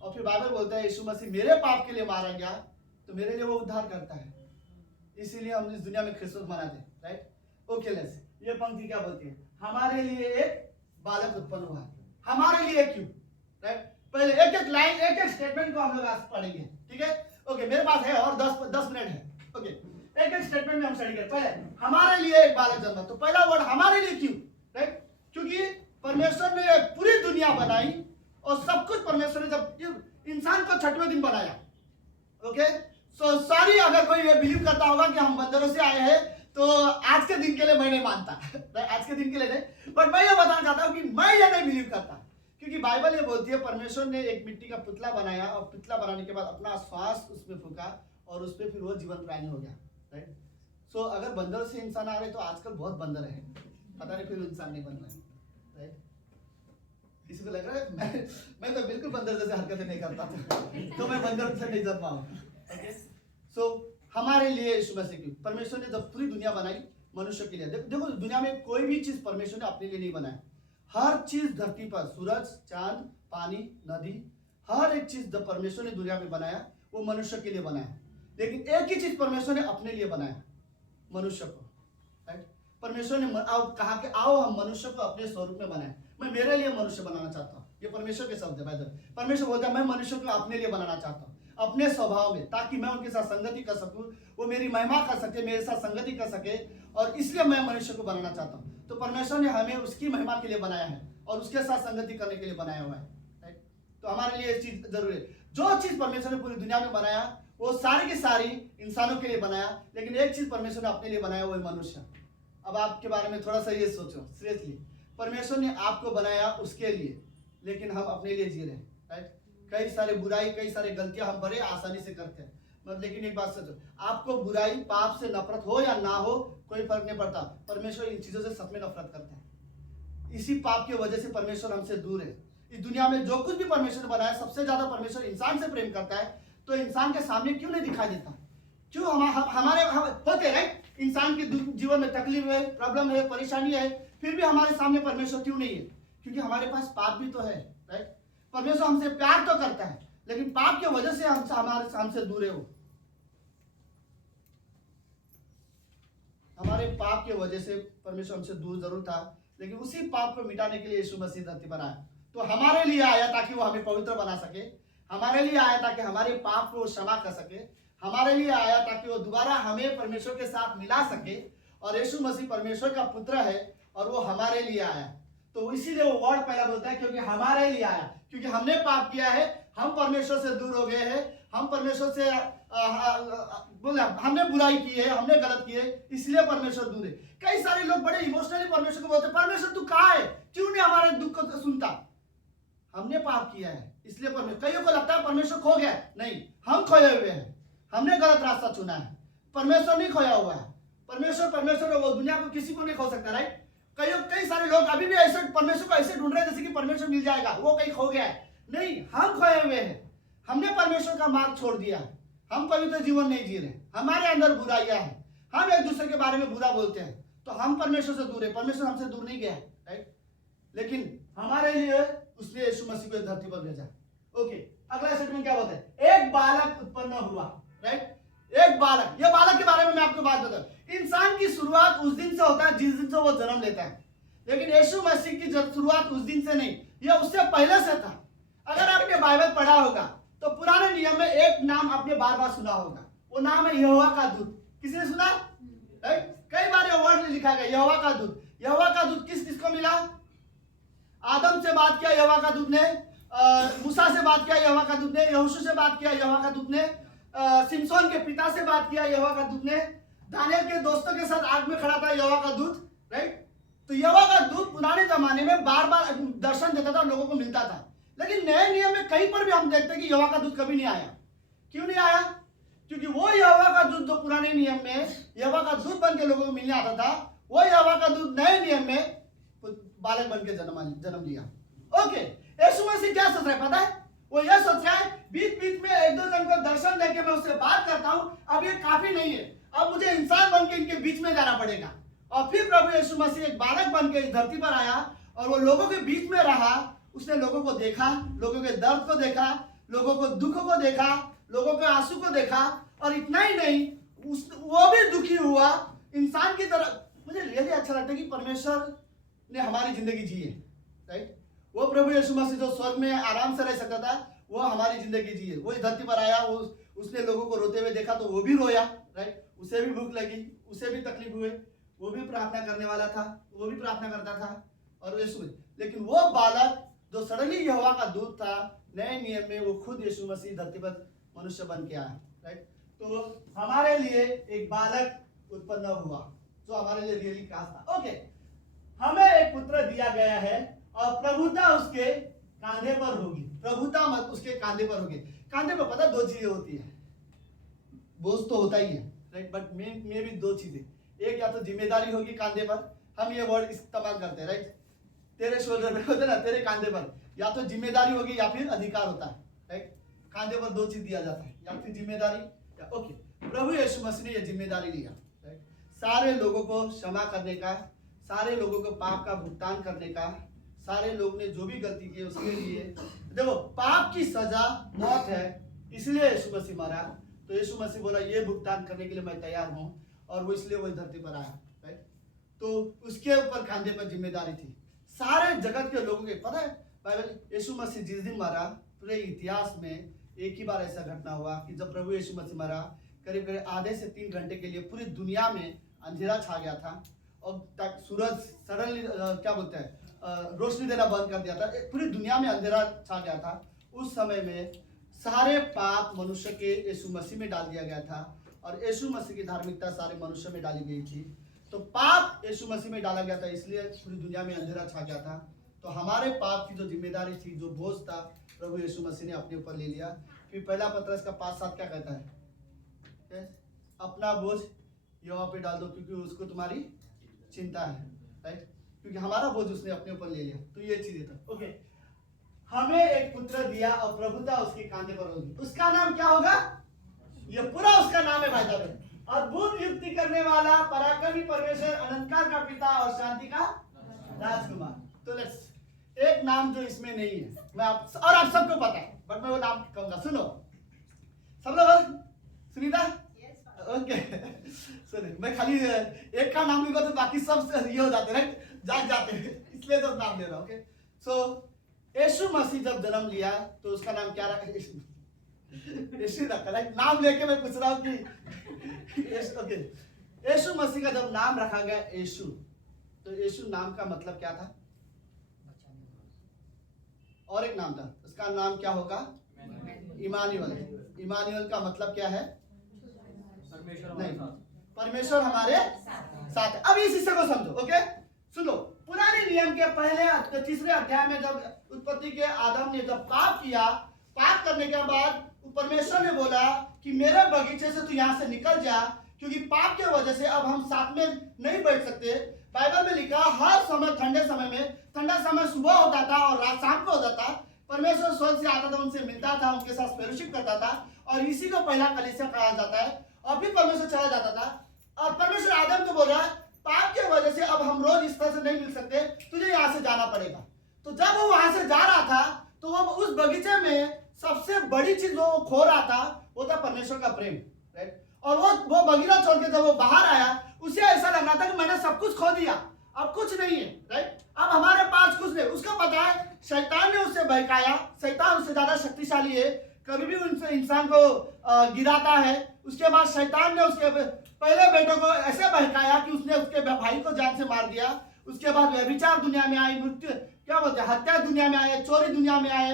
और फिर बाइबल बोलता है यीशु मसीह मेरे पाप के लिए मारा गया तो मेरे लिए वो उद्धार करता है। इसीलिए हम इस दुनिया में क्रिसमस मनाते हैं, राइट। ओके लेट्स, ये पंक्ति क्या बोलती है? हमारे लिए एक बालक उत्पन्न हुआ। हमारे लिए क्यों, राइट। पहले एक एक लाइन एक एक स्टेटमेंट को हम लोग आज पढ़ेंगे, ठीक है। ओके मेरे पास है और 10 मिनट है, ओके। एक एक स्टेटमेंट में हम स्टडी करें। पहले हमारे लिए एक बालक जन्मा, तो पहला वर्ड हमारे लिए क्यों, राइट। क्योंकि परमेश्वर ने पूरी दुनिया बनाई और सब कुछ परमेश्वर ने जब इंसान को 6वें दिन बनाया, ओके। सो सॉरी अगर कोई ये बिलीव करता होगा कि हम बंदरों से आए हैं तो आज के दिन के लिए मैं नहीं मानता, आज के दिन के लिए नहीं, बट मैं ये बताना चाहता हूँ कि मैं ये नहीं बिलीव करता। क्योंकि बाइबल ये बोलती है परमेश्वर ने एक मिट्टी का पुतला बनाया और पुतला बनाने के बाद अपना श्वास उसमें फूका और उस पर फिर वो जीवन प्राणी हो गया, राइट। सो अगर बंदर से इंसान आ रहे तो आजकल बहुत बंदर है, पता नहीं फिर इंसान नहीं बन रहा है, राइट। किसी को लग रहा है मैं तो बिल्कुल बंदर जैसे हरकतें नहीं करता तो मैं बंदर से नहीं जन्मा हूँ, ओके। सो हमारे लिए यीशु मसीह की परमेश्वर ने जब पूरी दुनिया बनाई मनुष्य के लिए, देखो दुनिया में कोई भी चीज परमेश्वर ने अपने लिए नहीं बनाया। हर चीज धरती पर सूरज चांद पानी नदी हर एक चीज जब परमेश्वर ने दुनिया में बनाया वो मनुष्य के लिए बनाया। लेकिन एक ही चीज परमेश्वर ने अपने लिए बनाया, मनुष्य को, राइट। परमेश्वर ने कहा कि आओ हम मनुष्य को अपने स्वरूप में बनाए। मैं मेरे लिए मनुष्य बनाना चाहता हूँ, ये परमेश्वर के शब्द है। परमेश्वर बोलता है मैं मनुष्य को अपने लिए बनाना चाहता हूँ अपने स्वभाव में, ताकि मैं उनके साथ संगति कर सकूं, वो मेरी महिमा कर सके, मेरे साथ संगति कर सके, और इसलिए मैं मनुष्य को बनाना चाहता हूं। तो परमेश्वर ने हमें उसकी महिमा के लिए बनाया है और उसके साथ संगति करने के लिए बनाया हुआ है, राइट। तो हमारे लिए ये चीज जरूरी है। जो चीज परमेश्वर ने पूरी दुनिया में बनाया वो सारी की सारी इंसानों के लिए बनाया, लेकिन एक चीज परमेश्वर ने अपने लिए बनाया, वो है मनुष्य। अब आपके बारे में थोड़ा सा ये सोचो सीरियसली, परमेश्वर ने आपको बनाया उसके लिए, लेकिन हम अपने लिए जी रहे हैं, राइट। कई सारे बुराई, कई सारे गलतियां हम बड़े आसानी से करते हैं, लेकिन एक बात सोचो, आपको बुराई पाप से नफरत हो या ना हो कोई फर्क नहीं पड़ता, परमेश्वर इन चीजों से सच में नफरत करता है। इसी पाप की वजह से परमेश्वर हमसे दूर है। इस दुनिया में जो कुछ भी परमेश्वर ने बनाया, सबसे ज्यादा परमेश्वर इंसान से प्रेम करता है, तो इंसान के सामने क्यों नहीं दिखाई देता? क्यों हमारे होते राइट, इंसान के जीवन में तकलीफ है, प्रॉब्लम है, परेशानी है, फिर भी हमारे सामने परमेश्वर क्यों नहीं है? क्योंकि हमारे पास पाप भी तो है, राइट। परमेश्वर हमसे प्यार तो करता है, लेकिन पाप की वजह से हमसे दूर है। वो हमारे पाप की वजह से परमेश्वर हमसे दूर जरूर था, लेकिन उसी पाप को मिटाने के लिए यीशु मसीह धरती पर आया। तो हमारे लिए आया ताकि वो हमें पवित्र बना सके, हमारे लिए आया ताकि हमारे पाप को क्षमा कर सके, हमारे लिए आया ताकि वो दोबारा हमें परमेश्वर के साथ मिला सके। और यीशु मसीह परमेश्वर का पुत्र है और वो हमारे लिए आया। तो इसीलिए वो वर्ड पहला बोलता है, क्योंकि हमारे लिए आया, क्योंकि हमने पाप किया है, हम परमेश्वर से दूर हो गए हैं, हम परमेश्वर से बोला हमने बुराई की है, हमने गलत की है, इसलिए परमेश्वर दूर है। कई सारे लोग बड़े इमोशनली परमेश्वर को बोलते हैं, परमेश्वर तू कहाँ है, क्यों नहीं हमारे दुख को सुनता? हमने पाप किया है इसलिए परमेश्वर, कईयों को लगता है परमेश्वर खो गया, नहीं, हम खोए हुए हैं, हमने गलत रास्ता चुना है। परमेश्वर नहीं खोया हुआ है, परमेश्वर वो दुनिया को किसी को नहीं खो सकता, राइट। कई सारे लोग अभी भी ऐसे परमेश्वर को ऐसे ढूंढ रहे हैं जैसे कि परमेश्वर मिल जाएगा, वो कहीं खो गया है। नहीं, हम खोए हुए हैं, हमने परमेश्वर का मार्ग छोड़ दिया है, हम पवित्र जीवन नहीं जी रहे, हमारे अंदर बुराइयां हैं, हम एक दूसरे के बारे में बुरा बोलते हैं, तो हम परमेश्वर से दूर है। परमेश्वर हमसे दूर नहीं गया है, राइट, लेकिन हमारे लिए उसने यीशु मसीह को धरती पर भेजा। ओके, अगला स्टेटमेंट क्या बोलते हैं? एक बालक उत्पन्न हुआ, राइट। एक बालक, ये बालक के बारे में मैं आपको बात बताऊं, इंसान की शुरुआत उस दिन से होता है जिस दिन से वो जन्म लेता है, लेकिन यीशु मसीह की शुरुआत उस दिन से नहीं, यह उससे पहले से था। अगर आपने बाइबल पढ़ा होगा तो पुराने नियम में एक नाम आपने बार बार सुना होगा, वो नाम है यहोवा का दूत। किसने सुना? राइट, कई बार ये वर्ड लिखा गया यहोवा का दूत। यहोवा का दूत किस किसको मिला? आदम से बात किया यहोवा का दूत ने, मूसा से बात किया यहोवा का दूत ने, यहोशू से बात किया यहोवा का दूत ने, सिमसोन के पिता से बात किया यहोवा का दूत ने, दानियल के दोस्तों के साथ आग में खड़ा था यहोवा का दूत, राइट। तो यहोवा का दूत पुराने जमाने में बार बार दर्शन देता था, लोगों को मिलता था, लेकिन नए नियम में कहीं पर भी हम देखते हैं कि यहोवा का दूत कभी नहीं आया। क्यों नहीं आया? क्योंकि वो यहोवा का दूत जो पुराने नियम में यहोवा का दूत बन के लोगों को मिलने आता था, वो यहोवा का दूत नए नियम में बालक बन के जन्म लिया। ओके, यीशु मसीह क्या सोच रहा है पता है? वो ये सोच रहा है बीच बीच में एक दो जन को दर्शन देके मैं उससे बात करता हूं, अब ये काफी नहीं है, अब मुझे इंसान बन के इनके बीच में जाना पड़ेगा। और फिर प्रभु यीशु मसीह एक बालक बन के इस धरती पर आया और वो लोगों के बीच में रहा। उसने लोगों को देखा, लोगों के दर्द को देखा, लोगों को दुख को देखा, लोगों के आंसू को देखा, और इतना ही नहीं वो भी दुखी हुआ इंसान की तरह। मुझे रियली अच्छा लगता है कि परमेश्वर ने हमारी जिंदगी जी है, राइट। वो प्रभु यीशु मसीह जो स्वर्ग में आराम से रह सकता था, वो हमारी जिंदगी जी है। वो इस धरती पर आया, उसने लोगों को रोते हुए देखा तो वो भी रोया, राइट। उसे भी भूख लगी, उसे भी तकलीफ हुए, वो भी प्रार्थना करने वाला था, वो भी प्रार्थना करता था और यीशु। लेकिन वो बालक जो सडनली यहोवा का दूत था, नए नियम में वो खुद यीशु मसीह धरती पर मनुष्य बन के आया, राइट। तो हमारे लिए एक बालक उत्पन्न हुआ जो हमारे लिए रियली खास था। ओके, हमें एक पुत्र दिया गया है और प्रभुता उसके कांधे पर होगी। प्रभुता मत उसके कांधे पर होगी। कांधे पर पता दो चीजें होती है, बोझ तो होता ही है, राइट, बट में भी दो चीजें, एक या तो जिम्मेदारी होगी कांधे पर, हम ये वर्ड इस्तेमाल करते हैं, राइट, तेरे शोल्डर पे होता है ना, तेरे कांधे पर या तो जिम्मेदारी होगी या फिर अधिकार होता है, राइट। कांधे पर दो चीज दिया जाता है, या फिर जिम्मेदारी या ओके। प्रभु यीशु मसीह ने यह जिम्मेदारी लिया, राइट, सारे लोगों को क्षमा करने का, सारे लोगों को पाप का भुगतान करने का, सारे लोग ने जो भी गलती की उसके लिए। देखो, पाप की सजा मौत है, इसलिए यीशु मसीह मरा। तो यीशु मसीह बोला ये भुगतान करने के लिए मैं तैयार हूं, और वो इसलिए वो धरती पर आया, राइट। तो उसके ऊपर कांधे पर जिम्मेदारी थी सारे जगत के लोगों के। पता है बाइबल, यीशु मसीह जिस दिन मरा, पूरे इतिहास में एक ही बार ऐसा घटना हुआ कि जब प्रभु यीशु मसीह मरा, करीब करीब आधे से 3 घंटे के लिए पूरी दुनिया में अंधेरा छा गया था, और सूरज सडनली क्या बोलते हैं रोशनी देना बंद कर दिया था, पूरी दुनिया में अंधेरा छा गया था। उस समय में सारे पाप मनुष्य के यीशु मसीह में डाल दिया गया था और यीशु मसीह की धार्मिकता सारे मनुष्य में डाली गई थी। तो पाप यीशु मसीह में डाला गया था, इसलिए पूरी दुनिया में अंधेरा छा गया था। तो हमारे पाप की जो जिम्मेदारी थी, जो बोझ था, प्रभु यीशु मसीह ने अपने ऊपर ले लिया। फिर पहला पत्रस का 5:7 क्या कहता है? अपना बोझ यहोवा पे डाल दो क्योंकि उसको तुम्हारी चिंता है, राइट? क्योंकि हमारा बोझ उसने अपने ऊपर ले लिया। तो ये चीजें था। ओके, हमें एक पुत्र दिया और प्रभुता उसके कांधे पर होगी। उसका नाम क्या होगा? ये पूरा उसका नाम है भाई साहब। अद्भुत युक्ति करने वाला, पराक्रमी परमेश्वर, अनंतकाल का पिता और शांति का राजकुमार। तो लेट्स, एक नाम जो इसमें नहीं है, मैं आप सबको पता है, बट मैं वो नाम कहूंगा। सुनो सब लोग, सुनीता, ओके सुने, मैं खाली एक का नाम लिखा तो बाकी सब ये हो जाते, राइट, जाग जाते हैं, इसलिए तो नाम ले रहा हूँ। ओके, सो यीशु मसीह जब जन्म लिया तो उसका नाम क्या रखा? यीशु रखा, राइट? नाम लेके मैं पूछ रहा हूँ कि ओके, यीशु मसीह का जब नाम रखा गया यीशु, तो यीशु नाम का मतलब क्या था? और एक नाम था, उसका नाम क्या होगा? इमानुएल। इमानुएल का मतलब क्या है? नहीं, परमेश्वर हमारे साथ है। अब इस हिस्से को समझो। ओके, सुनो, पुराने नियम के पहले 3 अध्याय में जब उत्पत्ति के आदम ने जब पाप किया, पाप करने के बाद परमेश्वर ने बोला कि मेरे बगीचे से तू यहाँ से निकल जा, क्योंकि पाप की वजह से अब हम साथ में नहीं बैठ सकते। बाइबल में लिखा हर समय, ठंडे समय में, ठंडा समय सुबह होता था और रात शाम को होता था, परमेश्वर स्वर्ग से आता था, उनसे मिलता था, उनके साथ फेलोशिप करता था, और इसी को पहला कलीसिया कहा जाता है। और फिर परमेश्वर चला जाता था और परमेश्वर आदम को बोल रहा है पाप की वजह से अब हम रोज इस तरह से नहीं मिल सकते, तुझे यहाँ से जाना पड़ेगा। तो जब वो वहां से जा रहा था तो वो उस बगीचे में सबसे बड़ी चीज वो खो रहा था, वो था परमेश्वर का प्रेम, राइट? और वो बगीचा छोड़ के जब वो बाहर आया, उसे ऐसा लग रहा था कि मैंने सब कुछ खो दिया, अब कुछ नहीं है, राइट? अब हमारे पास कुछ नहीं। उसको पता है शैतान ने उसे बहकाया, शैतान उससे ज्यादा शक्तिशाली है, कभी भी उनसे इंसान को गिराता है। उसके बाद शैतान ने उसके पहले बेटे को ऐसे बहकाया कि उसने उसके भाई को जान से मार दिया। उसके बाद व्यभिचार दुनिया में आई, मृत्यु क्या बोलते हैं, हत्या दुनिया में आए, चोरी दुनिया में आए,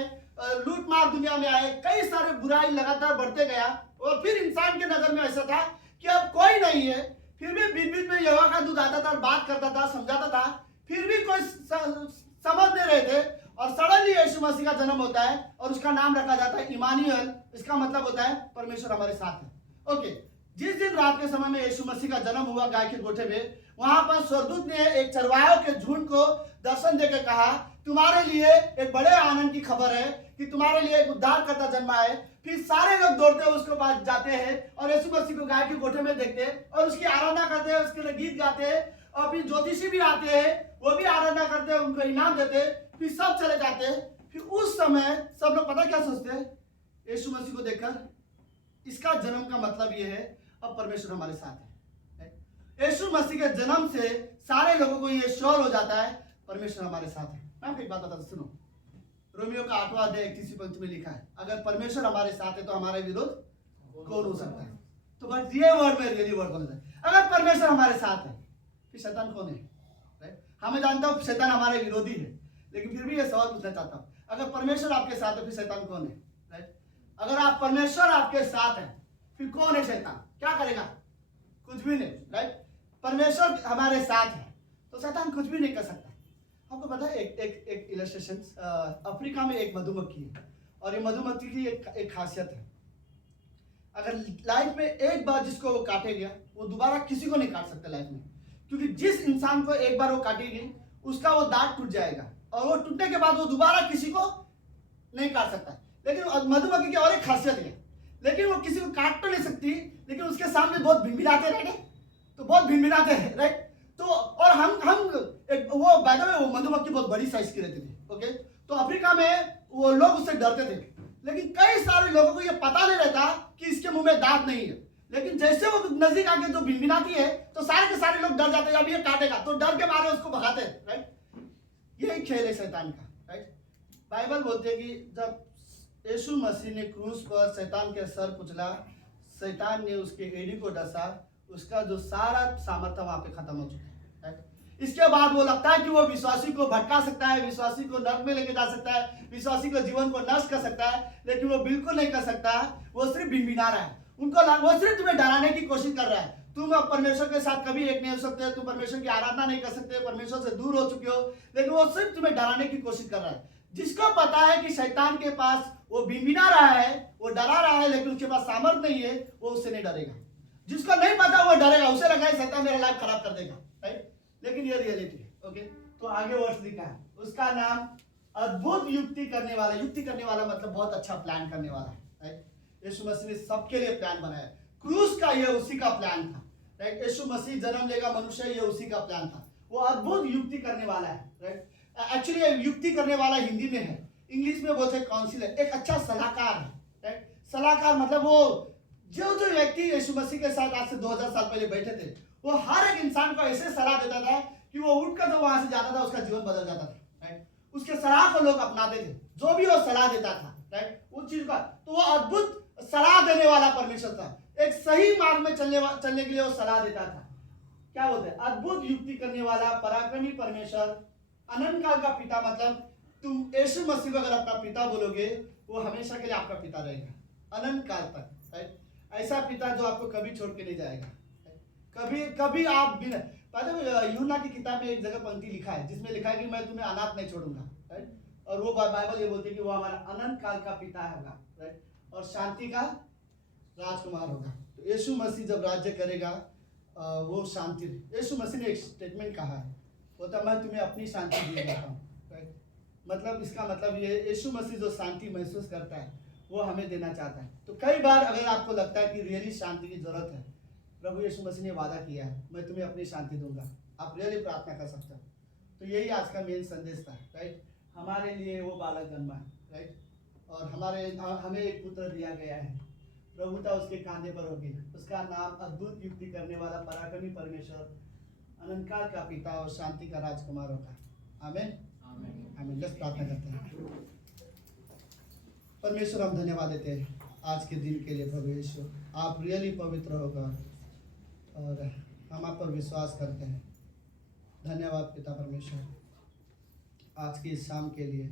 लूट मार दुनिया में आए, कई सारे बुराई लगातार बढ़ते गया। और फिर इंसान के नजर में ऐसा था कि अब कोई नहीं है, फिर भी बीच बीच में यहोवा का दूत आता था, बात करता था, समझाता था, फिर भी कोई समझ नहीं रहे थे। और सडनली यीशु मसीह का जन्म होता है और उसका नाम रखा जाता है इमानुएल। इसका मतलब होता है परमेश्वर हमारे साथ है। ओके, जिस दिन रात के समय में यीशु मसीह का जन्म हुआ गाय के गोठे में, वहां पर स्वर्गदूत ने एक चरवाहों के झुंड को दर्शन देकर कहा, तुम्हारे लिए एक बड़े आनंद की खबर है कि तुम्हारे लिए एक उद्धारकर्ता जन्मा है। फिर सारे लोग दौड़ते हुए उसके पास जाते हैं और यीशु मसीह को गाय के गोठे में देखते हैं और उसकी आराधना करते हैं, उसके लिए गीत गाते हैं। और फिर ज्योतिषी भी आते हैं, वो भी आराधना करते हैं, उनको इनाम देते हैं, फिर सब चले जाते हैं। फिर उस समय सब लोग पता क्या सोचते हैं? यीशु मसीह को देखकर इसका जन्म का मतलब ये है अब परमेश्वर हमारे साथ है। यीशु मसीह के जन्म से सारे लोगों को ये श्योर हो जाता है परमेश्वर हमारे साथ है। मैं आपको एक बात बताता, सुनो, रोमियो का 8वां अध्याय 31वीं पंक्ति में लिखा है, अगर परमेश्वर हमारे साथ है तो हमारे विरोध कौन हो सकता है? तो बस ये वर्ड में रियली वर्ड बोलता है, अगर परमेश्वर हमारे साथ है फिर शैतान कौन है? राइट? हमें जानता हूं शैतान हमारे विरोधी है, लेकिन फिर भी ये सवाल पूछना चाहता हूं, अगर परमेश्वर आपके साथ है फिर शैतान कौन है? राइट? अगर आप परमेश्वर आपके साथ है फिर कौन है शैतान? क्या करेगा? कुछ भी नहीं, राइट? परमेश्वर हमारे साथ है तो शैतान कुछ भी नहीं कर सकता। आपको पता है एक इलस्ट्रेशन, अफ्रीका में एक मधुमक्खी है और ये मधुमक्खी की एक खासियत है, अगर लाइफ में एक बार जिसको वो काटे गया वो दोबारा किसी को नहीं काट सकता लाइफ में, क्योंकि जिस इंसान को एक बार वो काटेगी उसका वो दांत टूट जाएगा और वो टूटने के बाद वो दोबारा किसी को नहीं काट सकता। लेकिन मधुमक्खी की और एक खासियत है, लेकिन वो किसी को काट तो नहीं सकती, लेकिन उसके सामने बहुत भिनभिनाते रहते, तो बहुत भिनभिनाते हैं, राइट? तो और हम वो बाय द वे वो मधुमक्खी बहुत बड़ी साइज की रहती थी, ओके? तो अफ्रीका में वो लोग उससे डरते थे, लेकिन कई सारे लोगों को ये पता नहीं रहता कि इसके मुंह में दांत नहीं है, लेकिन जैसे वो नजदीक आके जो भिनभिनाती है तो सारे के सारे लोग डर जाते हैं, अब ये काटेगा, तो डर के मारे उसको भगाते हैं, राइट? यही खेल है शैतान का, राइट? बाइबल बोलते है कि जब यीशु मसीह ने क्रूस पर शैतान के सर कुचला, शैतान ने उसके एड़ी को डसा, उसका जो सारा सामर्थ्य वहां पे खत्म हो चुका है, राइट? इसके बाद वो लगता है कि वो विश्वासी को भटका सकता है, विश्वासी को नरक में लेके जा सकता है, विश्वासी को जीवन को नष्ट कर सकता है, लेकिन वो बिल्कुल नहीं कर सकता। वो सिर्फ भिनभिना रहा है। वो सिर्फ तुम्हें डराने की कोशिश कर रहा है। तुम अब परमेश्वर के साथ कभी एक नहीं हो सकते, तुम परमेश्वर की आराधना नहीं कर सकते, परमेश्वर से दूर हो चुके हो, लेकिन वो सिर्फ तुम्हें डराने की कोशिश कर रहा है। जिसको पता है कि शैतान के पास वो भिनभिना रहा है, वो डरा रहा है, लेकिन उसके पास सामर्थ्य नहीं है, वो उससे नहीं डरेगा। जिसको नहीं पता वो डरेगा, उसे लगा है शैतान मेरा लाइफ खराब कर देगा, राइट? लेकिन ये रियलिटी है। ओके, तो आगे वर्ष लिखा है, उसका नाम अद्भुत युक्ति करने वाला। युक्ति करने वाला मतलब बहुत अच्छा प्लान करने वाला, राइट? यीशु मसीह ने सबके लिए प्लान बनाया। क्रूस का ये उसी का प्लान था, राइट? यीशु मसीह जन्म लेगा मनुष्य, ये उसी का प्लान था। वो अद्भुत युक्ति करने वाला है, राइट? एक्चुअली युक्ति करने वाला हिंदी में है, इंग्लिश में बोलते हैं काउंसिलर, एक अच्छा सलाहकार है, राइट? सलाहकार मतलब वो जो व्यक्ति यीशु मसीह के साथ आज से 2000 साल पहले बैठे थे, वो हर एक इंसान को ऐसे सलाह देता था कि वो उठकर तो वहां से जाता था, उसका जीवन बदल जाता था, राइट? उसके सलाह को लोग अपनाते थे, जो भी वो सलाह देता था, राइट? उस चीज का तो वो अद्भुत सलाह देने वाला परमेश्वर था। एक सही मार्ग में चलने के लिए वो सलाह देता था। क्या बोलते हैं? अद्भुत युक्ति करने वाला, पराक्रमी परमेश्वर, अनंत काल का पिता। मतलब तुम यीशु मसीह को अगर अपना पिता बोलोगे, वो हमेशा के लिए आपका पिता रहेगा, अनंत काल तक, राइट? ऐसा पिता जो आपको कभी छोड़ के नहीं जाएगा, कभी आप बिना पता। यूहन्ना की किताब में एक जगह पंक्ति लिखा है जिसमें लिखा है कि मैं तुम्हें अनाथ नहीं छोड़ूंगा, राइट? और वो बाइबल ये बोलती है कि वो हमारा अनंत काल का पिता होगा, राइट? और शांति का राजकुमार होगा। तो यीशु मसीह जब राज्य करेगा, वो शांति। यीशु मसीह ने एक स्टेटमेंट कहा है, बोलता मैं तुम्हें अपनी शांति दिए देता हूँ, राइट? मतलब इसका मतलब ये यीशु मसीह जो शांति महसूस करता है वो हमें देना चाहता है। तो कई बार अगर आपको लगता है कि रियली शांति की जरूरत है, प्रभु यीशु मसीह ने वादा किया है मैं तुम्हें अपनी शांति दूंगा, आप रियली प्रार्थना कर सकते हो। तो यही आज का मेन संदेश था, राइट? हमारे लिए वो बालक जन्मा है, राइट? और हमें एक पुत्र दिया गया है, प्रभुता उसके कांधे पर होगी। उसका नाम अद्भुत युक्ति करने वाला, पराक्रमी परमेश्वर, अनंतकाल का पिता और शांति का राजकुमार होगा। आमीन, आमीन। बस प्रार्थना करते हैं। परमेश्वर हम धन्यवाद देते हैं आज के दिन के लिए। प्रभु यीशु आप रियली पवित्र होगा और हम आप पर विश्वास करते हैं। धन्यवाद पिता परमेश्वर आज की इस शाम के लिए।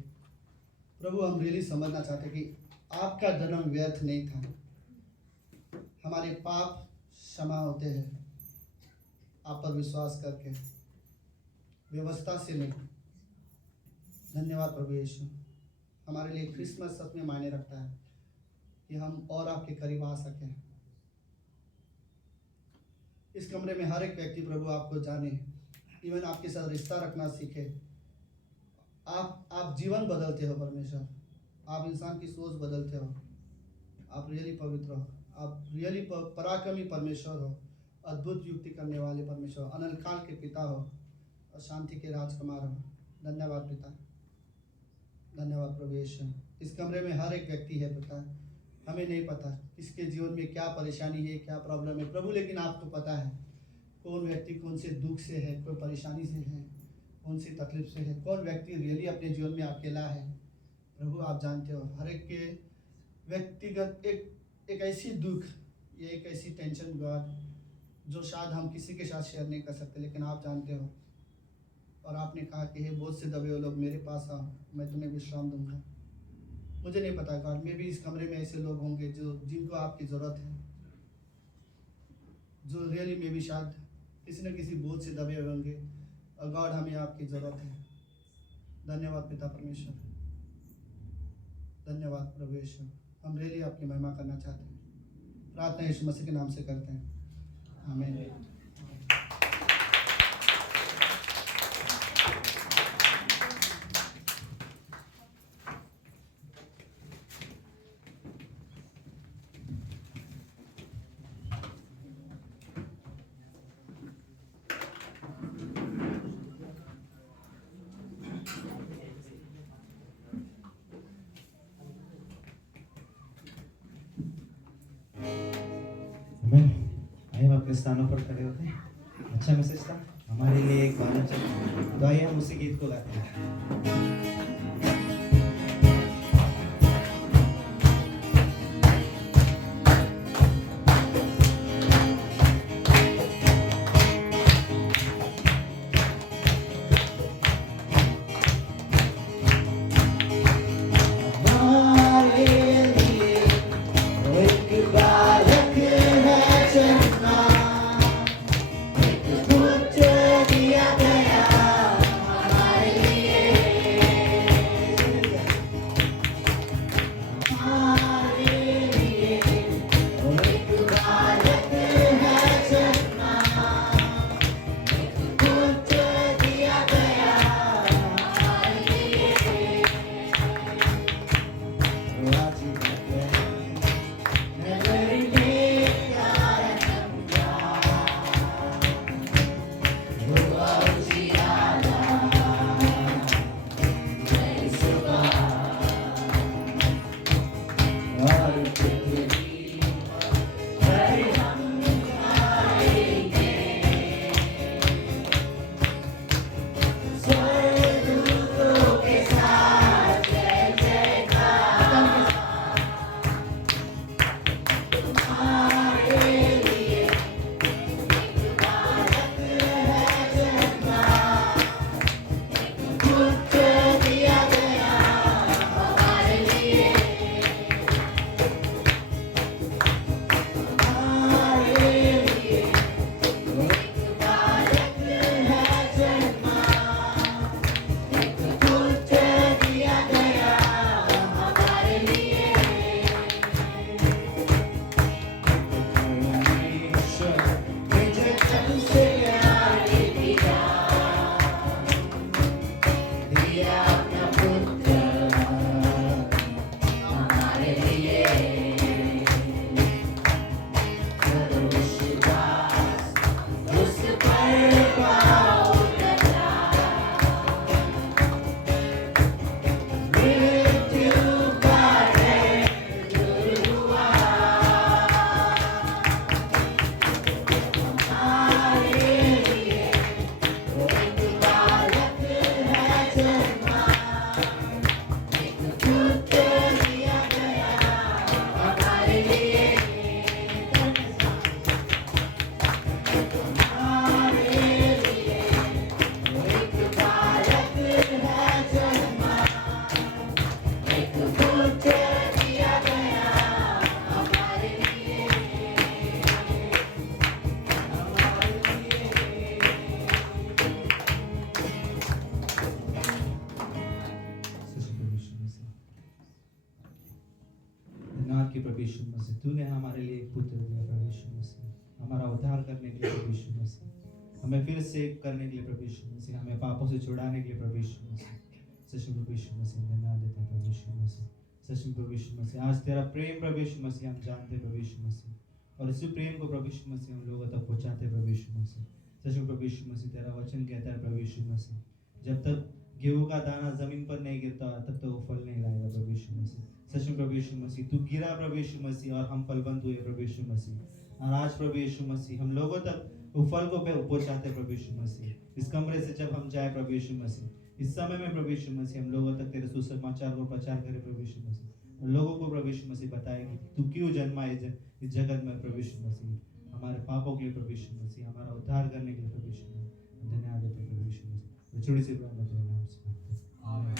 प्रभु हम रियली समझना चाहते कि आपका जन्म व्यर्थ नहीं था, हमारे पाप क्षमा होते हैं आप पर विश्वास करके, व्यवस्था से नहीं। धन्यवाद प्रभु यीशु, हमारे लिए क्रिसमस सच में मायने रखता है कि हम और आपके करीब आ सकें। इस कमरे में हर एक व्यक्ति प्रभु आपको जाने, इवन आपके साथ रिश्ता रखना सीखे। आप जीवन बदलते हो परमेश्वर, आप इंसान की सोच बदलते हो। आप रियली पवित्र हो, आप रियली पराक्रमी परमेश्वर हो, अद्भुत युक्ति करने वाले परमेश्वर, अनंत काल के पिता हो और शांति के राजकुमार हो। धन्यवाद पिता, धन्यवाद प्रभु यीशु। इस कमरे में हर एक व्यक्ति है पिता, हमें नहीं पता किसके जीवन में क्या परेशानी है, क्या प्रॉब्लम है प्रभु, लेकिन आपको पता है कौन व्यक्ति कौन से दुख से है, कोई परेशानी से है, कौन सी तकलीफ से है, कौन व्यक्ति रियली अपने जीवन में अकेला है। प्रभु आप जानते हो हर एक के व्यक्तिगत एक ऐसी दुख, ये एक ऐसी टेंशन गॉड जो शायद हम किसी के साथ शेयर नहीं कर सकते, लेकिन आप जानते हो। और आपने कहा कि हे बोझ से दबे हुए लोग मेरे पास आओ, मैं तुम्हें विश्राम दूंगा। मुझे नहीं पता गॉड, मे भी इस कमरे में ऐसे लोग होंगे जिनको आपकी ज़रूरत है, जो रियली मे भी शायद किसी न किसी बोझ से दबे हुए होंगे, और गॉड हमें आपकी ज़रूरत है। धन्यवाद पिता परमेश्वर, धन्यवाद प्रभु यीशु। हम रियली आपकी महिमा करना चाहते हैं। प्रार्थना यीशु मसीह के नाम से करते हैं, आमीन। आइए अपने स्थानों पर खड़े होते हैं। अच्छा मैसेज था हमारे लिए, एक गाना चल, तो आइए हम उसी गीत को गाते हैं। की प्रभु यीशु मसीह, तूने हमारे लिए एक पुत्र दिया प्रभु यीशु मसीह, हमारा उद्धार करने के लिए प्रभु यीशु मसीह, हमें फिर से करने के लिए प्रभु यीशु मसीह, हमें पापों से छुड़ाने के लिए प्रभु यीशु मसीह। सच में प्रभु यीशु मसीह धन्यवाद देते हैं प्रभु यीशु मसीह। सच में प्रभु यीशु मसीह, आज तेरा प्रेम प्रभु यीशु मसीह हम जानते हैं प्रभु यीशु मसीह, और इसी प्रेम को प्रभु यीशु मसीह हम लोगों तक पहुंचाते हैं प्रभु यीशु मसीह। सच में प्रभु यीशु मसीह, तेरा वचन कहता है प्रभु यीशु मसीह, जब तक गेहूं का दाना जमीन पर नहीं गिरता तब तक वो फल नहीं लाएगा प्रभु यीशु मसीह। सच में प्रभु यीशु मसीह, तू गिरा प्रभु यीशु मसीह और हम फलवंत हुए प्रभु यीशु मसीह। और आज प्रभु यीशु मसीह हम लोगों तक वो फल को पहुंचाते प्रभु यीशु मसीह। इस कमरे से जब हम जाए प्रभु यीशु मसीह, इस समय में प्रभु यीशु मसीह हम लोगों तक तेरे सुसमाचार को प्रचार करे प्रभु यीशु मसीह, और लोगों को प्रभु यीशु मसीह बताए कि तू क्यों जन्मा इस जगत में प्रभु यीशु मसीह, हमारे पापों के लिए प्रभु यीशु मसीह, हमारा उद्धार करने के लिए प्रभु यीशु मसीह। धन्यवाद देते प्रभु यीशु मसीह। छोटी सी प्रार्थना तेरे नाम से आमीन। हाँ हाँ